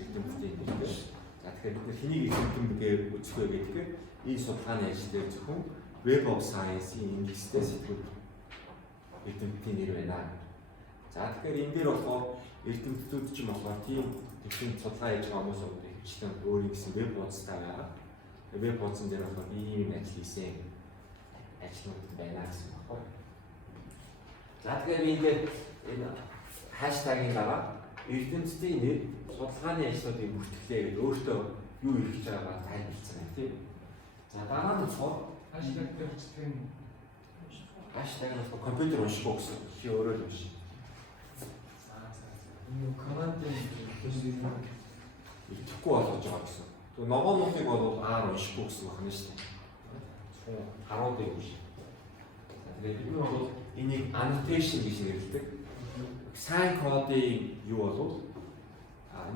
Эрдэмтдийн нэр. За тэгэхээр бид хэнийг эрдэмтэн үзэх вэ гэдэг энэ судалгааны ажил дээр зөвхөн Web of Science-ийн индекстэй сэтгүүл эрдэмтдийн нэр байна. За тэгэхээр энэ дээр болохоор эрдэмтдүүд ч юм болохоор тийм техник судалгаа хийж байгаа хүмүүс одоо хичнээн өөрийн гэсэн веб хуудастай байгаа. Веб хуудсан дээр болохоор ийм ажил хийсэн ажлууд байна гэсэн үг байна. За тэгэхээр энэ хаштагийн дараа эрдэмтдийн нэр судалгааны ажлуудыг бүртгэлээ гэж өөртөө юу хийж байгаагаа тайлбарлсан байна тийм. За дараа нь болохоор Хаштаг дээр хэвчдэг юм. хаштаг нь компьютер уншихгүй гэсэн. Чи өөрөө л уншиж. Энэ командын хэлбэр итгэхгүй болгож байгаа гэсэн. Тэг ногоонуудыг бол аар уншихгүй гэсэн байна шүү дээ. Зөвхөн харуудыг уншиж. Тэгээд бид нар бол энийг annotation гэж нэрлэдэг. Сайн кодын юу болов?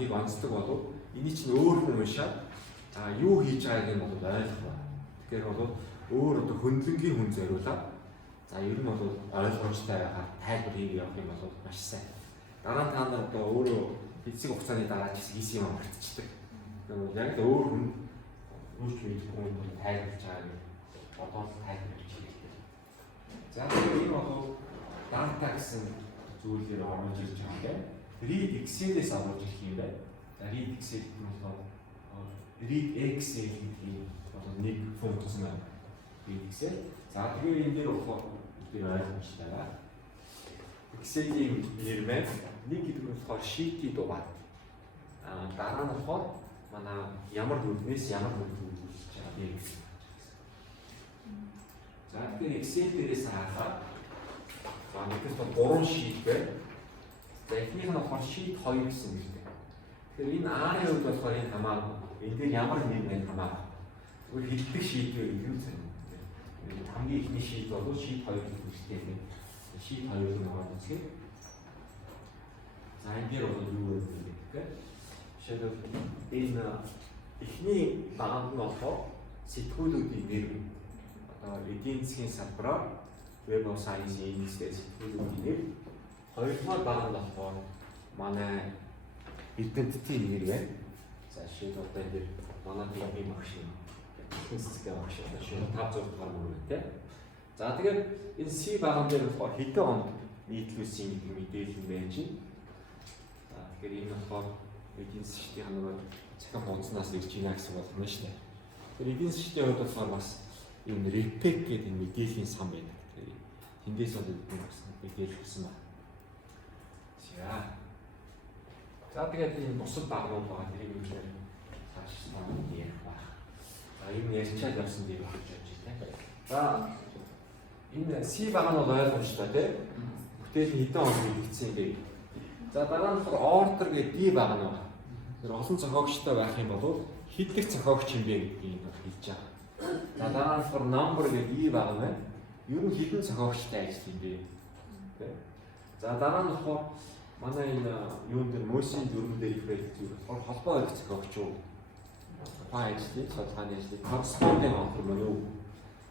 Нэг онцлог болов? Эний чинь өөр хүн уншаад юу хийж байгааг нь бол ойлгох байна. Тэгэхээр бол өөр одоо хөндлөнгийн хүн зориулаад за ер нь бол ойлгомжтой байгаад тайлбар хийх явах юм бол маш сайн. Дараа нь та нар одоо өөрөө хэсэг хугацааны дараа ч хийсэн юм мартчихдаг. Тэгэхээр яг л өөр хүн юу ч мэдэхгүй хүн бол тайлбарлаж байгаа юм. Одоо л тайлбарлаж хэлээ. За энэ бол data гэсэн зүйлээр оруулж ирж байгаа юм. Read Excel-ээс оруулж ирэх юм байна. За read Excel гэх нь болохоор read Excel гэдэг нэг функц байна. Excel. За тэгээд энэ дээр болохоор бид ойлгомжтой байна. Excel-ийн нэр маань нэг гэдэг нь болохоор sheet-ийн дугаар. Дараа нь болохоор манай ямар хөлнөөс ямар хөлөнд үйлчилж байгаа юм гэсэн. За тэгээд Excel дээрээс харахад нэгээс бол 3 sheet байна. За эхнийх нь болохоор sheet 2 гэсэн нэртэй. Тэгэхээр энэ R-ийн хувьд болохоор энэ хамаагүй. Энэ дээр ямар нэр байна хамаагүй. Зүгээр хэлдэг sheet юу вэ? Хамгийн ихний sheet бол sheet 2 гэх нэртэй юм. Sheet 2-ыг нэг үзье. За энэ дээр бол юу вэ гэдэг. Жишээлбэл энэ эхний баганд нь болохоор сэтгүүлүүдийн нэр. Одоо эдийн засгийн салбараар Web of Science индекстэй сэтгүүлүүдийн нэр. Хоёрдугаар баганд болохоор манай эрдэмтдийн нэр байна. За жишээлбэл одоо энэ дээр манай тийм багш юм. Хэсэг багш одоо шууд 500 дугаар мөр үү те. За тэгээд энэ C баган дээр болохоор хэдэн онд нийтлүүлсэн гэдэг мэдээлэл юм байна чинь. За тэгэхээр энэ болохоор эдийн засгийн ханаг цахим хуудаснаас ирж байна гэсэн болно шүү дээ. Тэгэхээр эдийн засгийн хувьд болохоор бас энэ REPEC гэдэг мэдээллийн сан байдаг. Тэгэхээр тэндээс бол мэдээлэл өгсөн байна. За тэгээд энэ бусад багнууд байгаа тэрийг юу гэж цааш нь ярих байна. За энэ ярьчаад явсан дээр болж байна. За энэ C баган бол ойлгомжтой тийм. Бүтээл хэдэн он хийгдсэн юм бэ? За дараа нь order гэдэг D баган байна. Тэр олон зохиогчтой байх юм бол хэд их зохиогч юм бэ гэдгийг хэлж байгаа. За дараа нь number гэдэг E баган байна. Ер нь хэдэн зохиогчтой ажил юм бэ? Тийм. За дараа нь манай энэ юун дээр мөсийн дүрмэн дээр их байдаг зүйл болохоор холбоо өрөх зохиогч юу? Тухайн ажлын судалгааны ажлыг corresponding author мөн үү?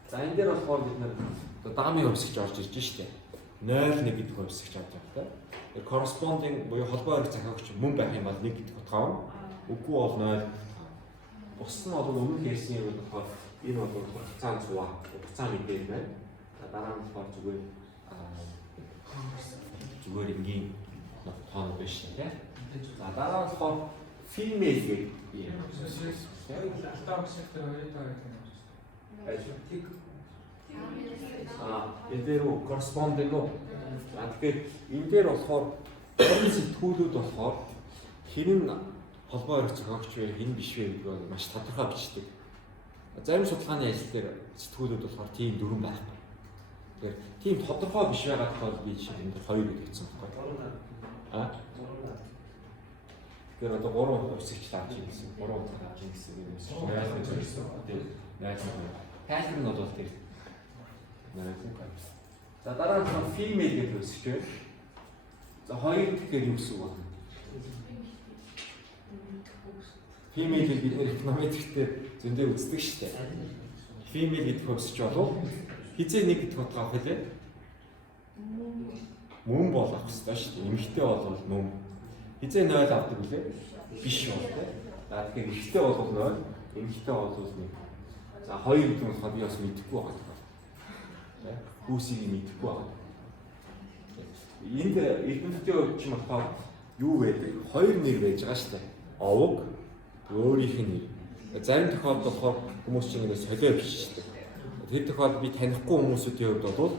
За энэ дээр болохоор бид нэр даамын өмсгч орж ирж штэ. 0.1 гэдэг хувьсгч авч байгаа. Corresponding буюу холбоо харьцаа захиагч мөн байх юм бол 1 гэдэг утгаа. Үгүй бол 0. Бус нь бол өмнө хийсэн юм болохоор энэ бол хугацаанд 100 хугацаа мэдээ байна. Дараа нь болохоор зүгээр энгийн тоон биш тийм. За дараа нь болохоор female гэдэг юм. Алтаа сектор 2-таа гэдэг юм. Энэ дээр corresponding уу? Тэгэхээр энэ дээр болохоор орон сэтгүүлүүд болохоор хин нь холбоо харьцаа зохиогч вэ, хин биш вэ гэдэг бол маш тодорхой бичдэг. Зарим судалгааны ажил дээр сэтгүүлүүд болохоор тийм дүрэн байхгүй. Тэгэхээр тийм тодорхой биш байгаа тохиолдолд би жишээ энэ 2 гэж хэлсэн байна. Тэгэхээр одоо 3 хувьсгч тааж гэсэн, 3 удаа тааж гэсэн юм байна. Яасан гэж хэлсэн. Тийм. Яасан бэ? Тайлбар нь бол тэр. За дараа нь female гэдэг хувьсгч байна. За 2 гэхээр юу гэсэн үг вэ? Female бид нэр эконометрик дээр зөндөө үздэг шүү дээ. Female гэдэг хувьсгч болов хизээ 1 гэдэг утгаа авах хэлээ. Мөн болох хэрэгтэй шүү дээ. Эмэгтэй бол мөн. Хизээ 0 авдаг үлээ. Биш бол тэ. За тэгэхээр эмэгтэй бол 0, эмэгтэй бол 1. За 2 гэдэг нь болохоор би бас мэдэхгүй байгаа. Тэ. Хүүсийг мэдэхгүй байгаа. Энд эрдэмтдийн хувьд ч юм болохоор юу байдаг? 2 нэр байж байгаа шүү дээ. Овог өөрийнх нь нэр. Зарим тохиолдолд болохоор хүмүүс чинь ингэ солио бичдэг. Тэр тохиолдолд би танихгүй хүмүүсүүдийн хувьд бол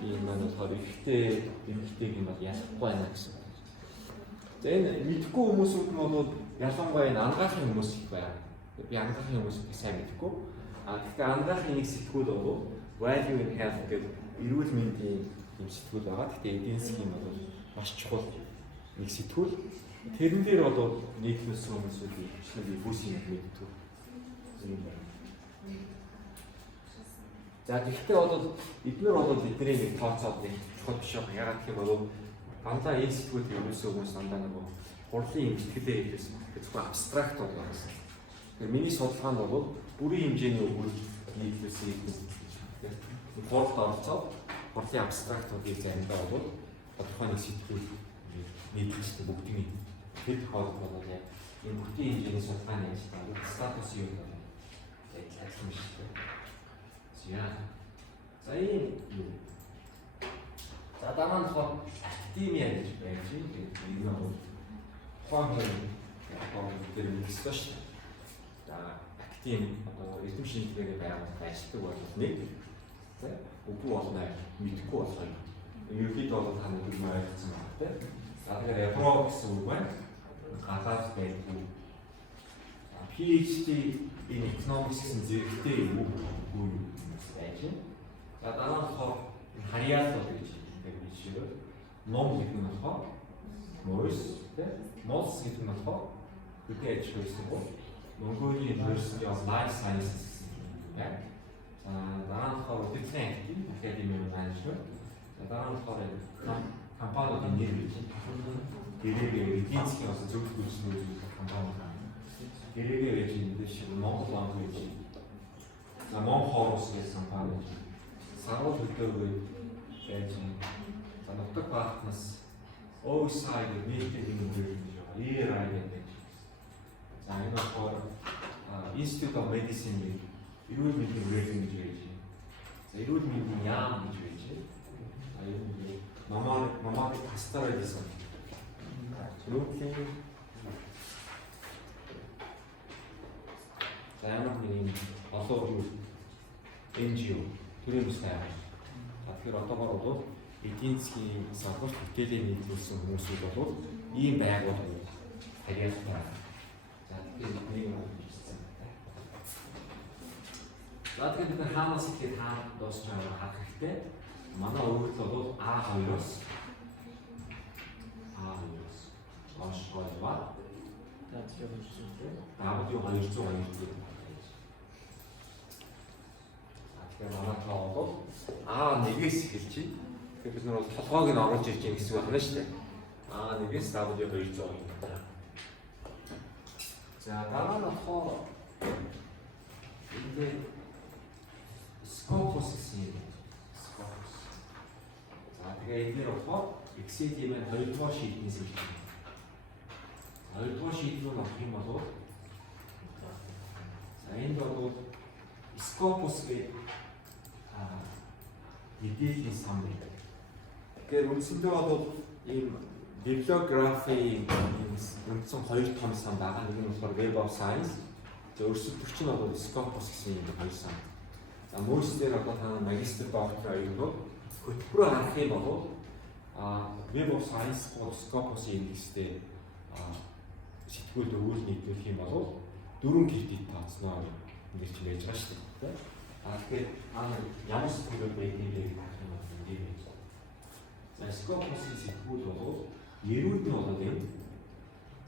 энэ маань болохоор ихтэй эмэгтэйг юм бол ялахгүй байна гэсэн. За энэ мэдхгүй хүмүүсүүд нь бол ялангуяа энэ ангаахын хүмүүс их байна. Би ангаахын хүмүүсийг сайн мэдэхгүй. Тэгэхээр ангаахын нэг сэтгүүл бол value in health гэдэг эрүүл мэндийн юм сэтгүүл байгаа. Гэхдээ эдийн засгийн бол маш чухал нэг сэтгүүл. Тэрэн дээр бол нийтлүүлсэн хүмүүсүүдийн хвшлийг бүсийн мэддэг. За гэхдээ бол эдгээр бол бидний нэг тооцоод нэг чухал биш байна. Ягаад гэвэл бол дандаа энэ сэтгүүлд ерөөсөө хүмүүс дандаа нэг хурлын имтгэлээ хийсэн. Тэгэхээр зөвхөн абстракт болгоо гэсэн. Тэгэхээр миний судалгаа нь бол бүрийн хэмжээний өгүүлж нийтлүүлсэн юм. Хурд оролцоод хурлын абстрактуудыг заримдаа бол тодорхой нэг сэтгүүл нийтлүүлсэн бүгдийг хэд тохиолдол бол яг энэ бүтэн хэмжээний судалгааны ажил статус юу вэ? Яг адилхан шүү дээ. За ийм юу. За дараа нь болохоор академиа гэж байж энэ нь ухааны тэр мэдсэн шүү дээ. За академи одоо эрдэм шинжилгээний байгууллагад ажилладаг бол нэг. За үгүй болно мэдхгүй болох юм. Ерөнхийдөө бол та нэг юм ойлгосон байна тийм. За тэгэхээр Европ гэсэн үг байна. Гадаад байдаг. PhD in economics гэсэн зэрэгтэй юм уу байж. За дараа нь болохоор харьяал гэж хэлдэг жишээ. Ном гэдэг нь болохоор Morris тийм. Moss гэдэг нь болохоор үгүй ажил хийсэн бол Mongolian University of Life Sciences байна. За дараа нь болохоор Udemy Academy of Management. За дараа нь болохоор компаниудын нэр гэж. Гэрээгээ эдийн засгийн бас зөвлөгөөчний үзүүлэх компани. Гэрээгээ гэж энэ шиг Монгол language. За Монгол хорус гэсэн компани. Сарвал хөдөөгөө байж. За нутаг баахнаас OSI гэдэг нийтийн хэмжээ ERI гэдэг. За энэ болохоор Institute of Medicine гэдэг эрүүл мэндийн рейтинг гэж байж. За эрүүл мэндийн яам гэж байж. А энэ мамаа пастараа гэсэн. Лүкийн за ямар нэг олон NGO төрийн бас байна. Тэгэхээр одоогоор бол эдийн засгийн салбарт бүтээлээ нийлүүлсэн хүмүүсүүд бол ийм байгууллагууд харьяалтай. За тэгэхээр нэг хэлсэн. За тэгэхээр бид хаанаас ихэд хаа дуусч байгаа харах хэрэгтэй. Манай өөрөлд бол A2-оос Ошгойва. W202 гэдэг. Тэгэхээр манай тоо бол A1-ээс эхэлж байна. Тэгэхээр бид нар бол толгойг нь оруулж ирж байгаа гэсэн үг байна шүү дээ. A1-ээс W200 юм байна. За дараа нь болохоор энэ Scopus гэсэн юм. Scopus. За тэгээ энэ дээр болохоор XCD-ийн 2 дугаар шийднээс хэлж байна. 2 дугаар шийдэл рүү орох юм бол за энд бол Scopus гэх мэдээллийн сан байна. Тэгэхээр үндсэндээ бол ийм библиографийн үндсэн 2 том сан байгаа. Нэг нь болохоор Web of Science. За өрсөлдөгч нь бол Scopus гэсэн юм 2 сан. За мөрсдэр одоо та магистр доктор аюулгүй хөтөлбөрөөр харах юм бол Web of Science Scopus-ийн индекстэй сэтгүүлд өгүүл нийлүүлэх юм бол 4 кредит тооцноо ингэж байж байгаа шүү дээ. Тэгэхээр ямар сэтгүүлүүд байдгийг харах юм бол ийм байж. За Scopus-ийн сэтгүүл бол ерүүд нь болоод юм.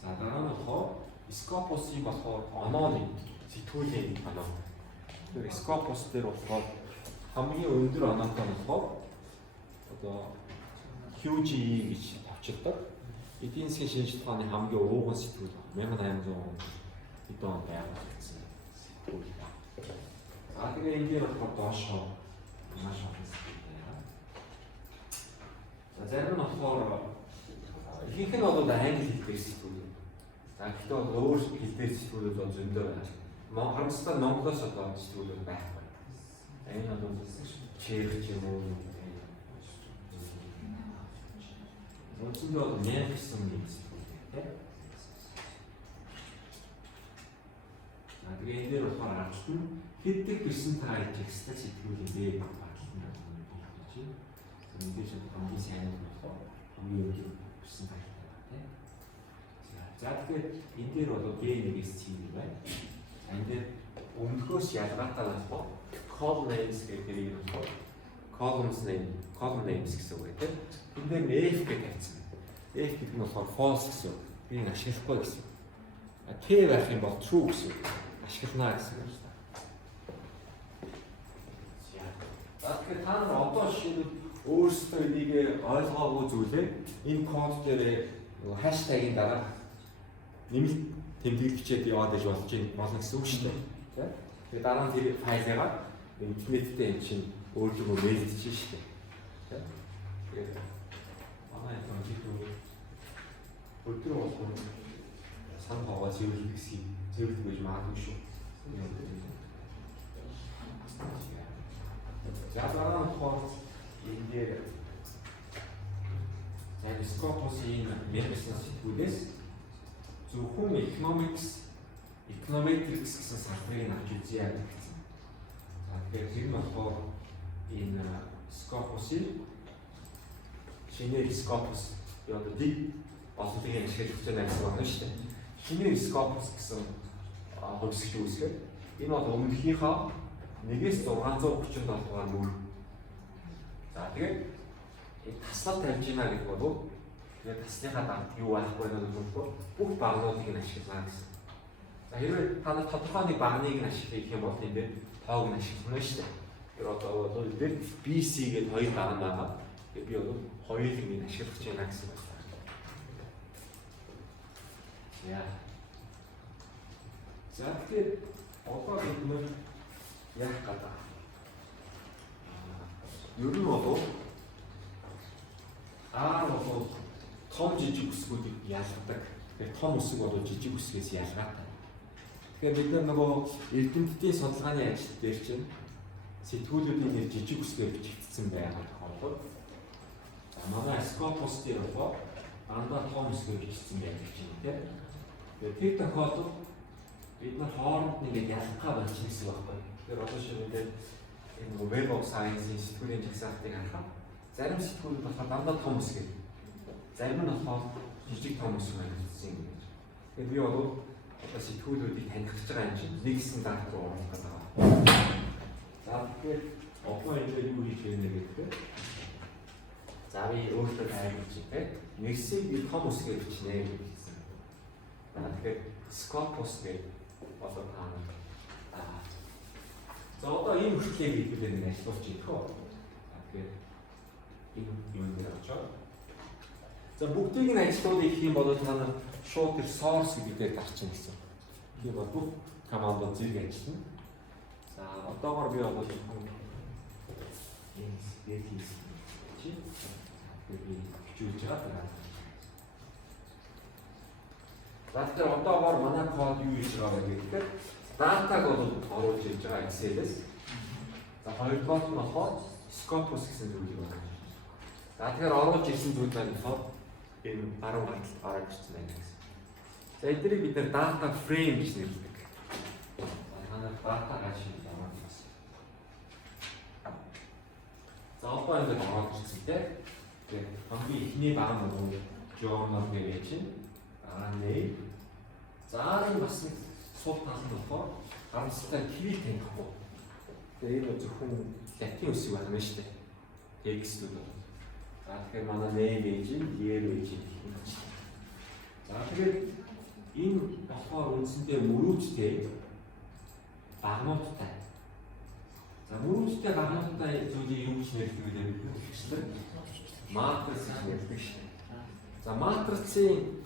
За дараа нь болохоор Scopus-ийн болохоор онооны сэтгүүлийн оноо. Тэгэхээр Scopus дээр болохоор хамгийн өндөр оноотой нь болохоор одоо QGE гэж товчилдог. Эдийн засгийн шинжилгээ ухааны хамгийн ууган сэтгүүл 1800 он байгуулагдсан сэтгүүл. За тэгээ энэ дээр болохоор доошоо маш олон сэтгүүл байна. За зарим нь болохоор ихэнх нь бол англи хэл дээр сэтгүүл. За гэхдээ бол өөр хэл дээр сэтгүүлүүд бол зөндөө байна. Харамсалтай Монголоос одоо сэтгүүлүүд байхгүй. Энэ бол чех юм уу? Үндсэндээ бол 1000 гэсэн юм сэтгүүл тийм. За тэгээ энэ дээр болохоор аргалт нь хэддэг персенталь тексттэй сэтгүүлийн дээр багталт нь байна. Мэдээж хамгийн сайн нь болохоор хамгийн өндөр персенталь байна тийм. За тэгэхээр энэ дээр бол B1-ээс C байна. Энэ дээр өмнөхөөс ялгаатай болохоор column names гэдэг юм байна. Column names гэсэн үг тийм. Энэ дээр F гэж тавьсан. F гэдэг нь болохоор false гэсэн үг. Би энэ ашиглахгүй гэсэн. T байх юм бол true гэсэн үг. Ашиглана гэсэн үг. Тэгэхээр та нар одоо жишээлбэл өөрсдөө энийг ойлгоогүй зүйлээ энэ код дээр хаштагийн дараа нэмэлт тэмдэглэл бичээд яваад иж болж болно гэсэн үг шүү дээ. Тэгээд дараа нь тэр файлаа интернеттэй энэ чинь өөрлөгөө мэйлдэж шүү дээ. Тэгээд манай энэ жишээ өдөр болгон сан хаваа цэвэрлэх гэж магадгүй шүү. За дараа нь болохоор энэ дээр Scopus-ийн мэдээлэл сэтгүүлээс зөвхөн economics гэсэн салбарыг авч үзье гэсэн. За тэгэхээр тэр нь болохоор энэ Scopus-ийн шинээр Scopus одоо дэг боловсролын ашиглаж байгаа гэсэн байна шүү дээ. Шинээр Scopus гэсэн хувьсгч үүсгээд энэ бол өмнөхийнхөө 1-647 дугаар мөр. За тэгээд таслал тавьж гинэ гэх бол тэгээд таслынхаа дард юу байхгүй вэ гэвэл бүх багнуудыг нь ашиглана гэсэн. За хэрвээ та нар тодорхой нэг багныг нь ашиглах юм бол энэ дээр тоог нь ашиглах нь шүү дээ. Тэр одоо бол энэ дээр BC гэдэг 2 баг байгаа. Тэгээд би бол хоёулыг нь ашиглах гэж байна гэсэн байна. Яа. За тэгээд одоо бид нэр яах гэдэг. Ер нь бол бол том жижиг үсгүүдийг ялгадаг. Тэгэхээр том үсэг бол жижиг үсгээс ялгаатай. Тэгэхээр бид нөгөө эрдэмтдийн судалгааны ажил дээр чинь сэтгүүлүүдийн нэр жижиг үсгээр бичигдсэн байгаа тохиолдолд манай Scopus дээр бол дандаа том үсгээр бичигдсэн байдаг чинь тийм. Тэгэхээр тэр тохиолдолд бид нар хооронд нэгээд ялгахаа болж гэсэн үг байхгүй. Тэгэхээр одоо шинэ энэ Web of Science-ийн сэтгүүлийн жагсаалтыг харахад зарим сэтгүүлүүд болохоор дандаа том үсгээр, зарим нь болохоор жижиг том үсгээр бичсэн юм гэж. Тэгэхээр би бол одоо сэтгүүлүүдийг таних гэж байгаа юм чинь нэг стандарт руу оруулах гэдэг байгаа. За тэгэхээр одоо энэ юу хийж байна гэхээр за би өөртөө тайлбарч тийм нэгсийг би том үсгээр бичнэ гэж хэлсэн. Тэгэхээр Scopus гэдэг одоо таана. За одоо ийм хөшлийг хэлбэлээр нэг ажиллуулж идэх үү. Тэгэхээр энэ юм дээр очоод. За бүгдийг нь ажиллуулах гэх юм бол та нар шууд тэр source гэдэг дээр гарчихна гэсэн. Тийм бол бүх командууд зэрэг ажиллана. За одоогоор би бол энэ дээр хийсэн. 여기 규제가 들어가. За тэгэхээр одоогоор манай код юу хийж байгаа вэ гэхээр датаг бол оруулж ирж байгаа Excel-ээс. За хоёрдугаар нь болохоор Scopus гэсэн зүйл байна. За тэгэхээр оруулж ирсэн зүйл маань болохоор энэ 10 гарталд гараад ирсэн байна гэсэн. За эднийг бид нэр data frame гэж нэрлэдэг. Манай data гашиг байгаа юм. За одоо ингээд ороод ирсэн тийм. Тэгээд хамгийн ихний баг нь journal гэж чинь нэ. За энэ бас нэг сул тал нь болохоор харамсалтай кирилл танихгүй. Тэгээ энэ зөвхөн латин үсэг байна шүү дээ. Текстүүд бол. За тэгэхээр манай name page, year page гэх юм байна. За тэгээд энэ болохоор үндсэндээ мөрөөдтэй багнуудтай. За мөрөөдтэй багнуудтай зүйлийг юу гэж нэрлэдэг вэ гэхээр матрис гэж нэрлэдэг шүү дээ. За матрицын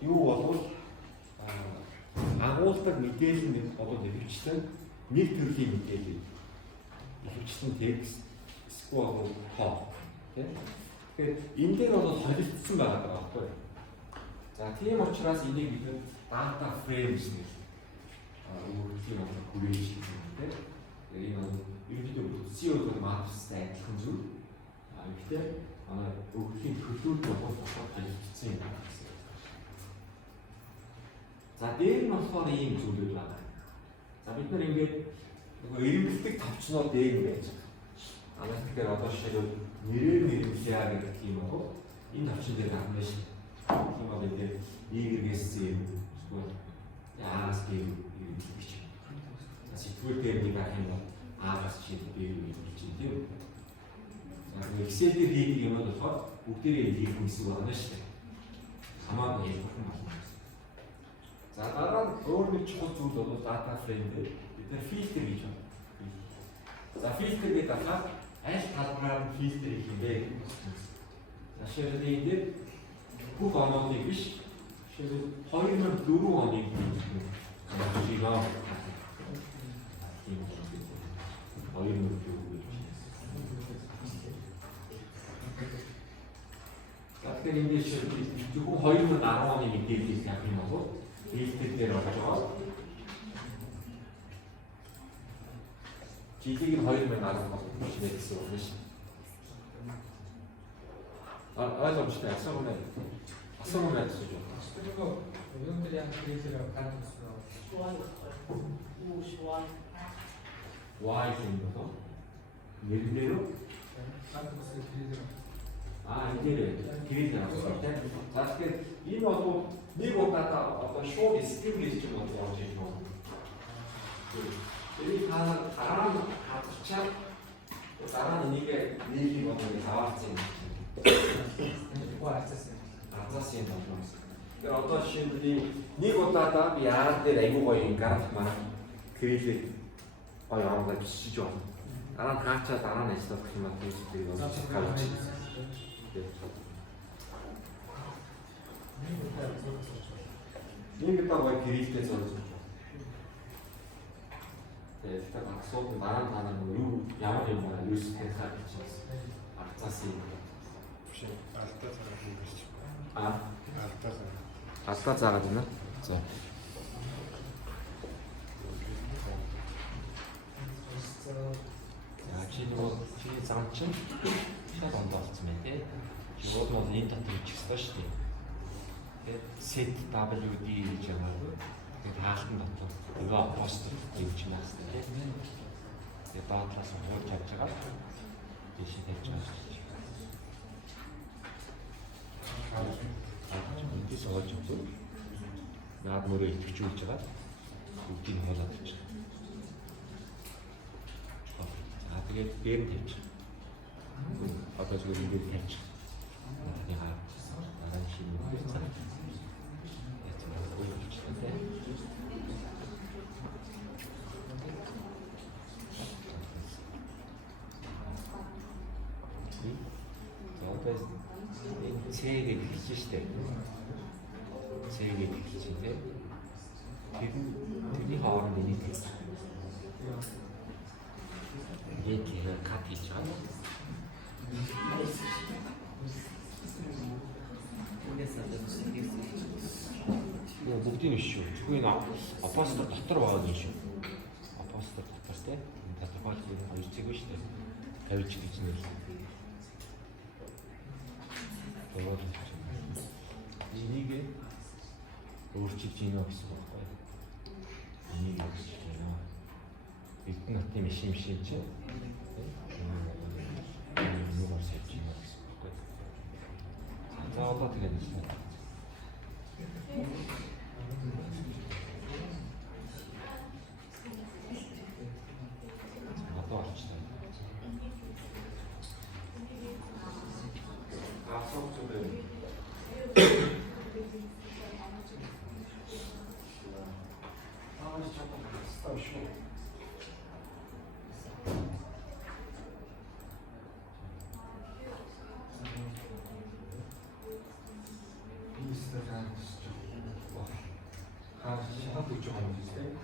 юу болвол агуулдаг мэдээлэл нэг болоод ихэвчлэн нэг төрлийн мэдээлэл. Ихэвчлэн текст, эсвэл хоо. Тэгэхээр энэ дээр бол холилдсон байгаа байхгүй. За тийм учраас энийг бид data frame гэж нэрлэдэг. Өөрөлдлийн бол хүрээж гэдэг. Энэ бол ерөнхийдөө CO2 матрицтай адилхан зүйл. Гэхдээ манай өөрөлдлийн төлөвлөлт бол холилдсон юм байна. За дээр нь болохоор ийм зүйлүүд байна. За бид нар ингээд нөгөө эрэмбэлдэг товчноо дээр байж байгаа. Анаас тэгэхээр одоо жишээлбэл нэрээр нэрмлээ гэдэг юм бол энэ товчон дээр гарна шүү. Тийм бол энэ нэгээс зэв эсвэл яас гэв гэж. За сэтгүүл дээр нэг ах юм бол аагаас жишээлбэл дээр гэж тийм. За Excel дээр хийдэг юм бол болохоор бүгдээрээ хийх юмсэг байна шүү. Хамаагүй хийх юм байна. За дараа нь өөр нэг чухал зүйл бол data frame дээр бид нэр фильтр гэж байна. За фильтр гэдэг ахаа аль талбараар нь фильтр хийх юм бэ? Жишээлбэл энэ дээр бүх онооны биш. Жишээлбэл 2004 оны фильтр. Жишээ. 2004 Тэгэхээр энэ зөвхөн 2010 оны мэдээллийг авах юм бол фильтр дээр орж байгаа. Жилийг нь 2010 болж байсан юм шиг. Ойлгомжтой асуугын асуугын асууж байна. 그리고 여러분들이 한 그림을 가는 것으로 Y 정도서 예를 가는 것을 그리도록 이제 길이지 않았을 때. 자, 이 것도 미국보다 어떤 쇼리 스킬이 좀 어떻게 좀. 이 다른 같이 다른 이게 얘기 거는 나왔지. 그거 알았어요. 알았어요. 그 어떤 시들이 미국보다 야한테 내고 거니까 막 그리지. 여러분들 비시죠. 나랑 같이 나랑 있어 그만 그리지. 같이. 이게 딱 왜 그리스에서 네, 일단 막서 나랑 가는 거 양원이 뭐야? 뉴스 대사 있지. 아따시. 혹시 아스타자가 보이시죠? 아스타자. 아따자가 되나? 자. 자, 지도 장점 시간 안 왔으면 вот он энэ дотор чигсдаа шүү дээ. Тэгээд set WD гэж байгаа. Тэгээд хаалтан дотор нөгөө пост явж байна шүү дээ. Тэгээд баатлаас хурж авч байгаа. Дэшээ тавьж байгаа шүү дээ. Эндээс олж өгөө. Наад мөрөө итгэжүүлж байгаа. Бүгдийг хоолоод авчих. Тэгээд дээр нь тавьчих. Одоо зүгээр ингээд тавьчих. 내가 나간 신문 했잖아. 세계 비치시대. 세계 비치인데 되게 하와는 되니 돼. 이게 걔가 카피죠. 그게 나 아파트도 다 들어와야 되죠. 아파트도 다 봤을 때, 다 들어가지. 아주 찍으시대. 아주 찍으시네. 이게 우리 진영 있어. 이게 진영. 이나 때문에 심심치. 이거 벌써 진영 있어. 자, 어떻게 됐어? 갔다 왔지. 아, 수업 좀 하나씩 하나도 좀 하면 되세요?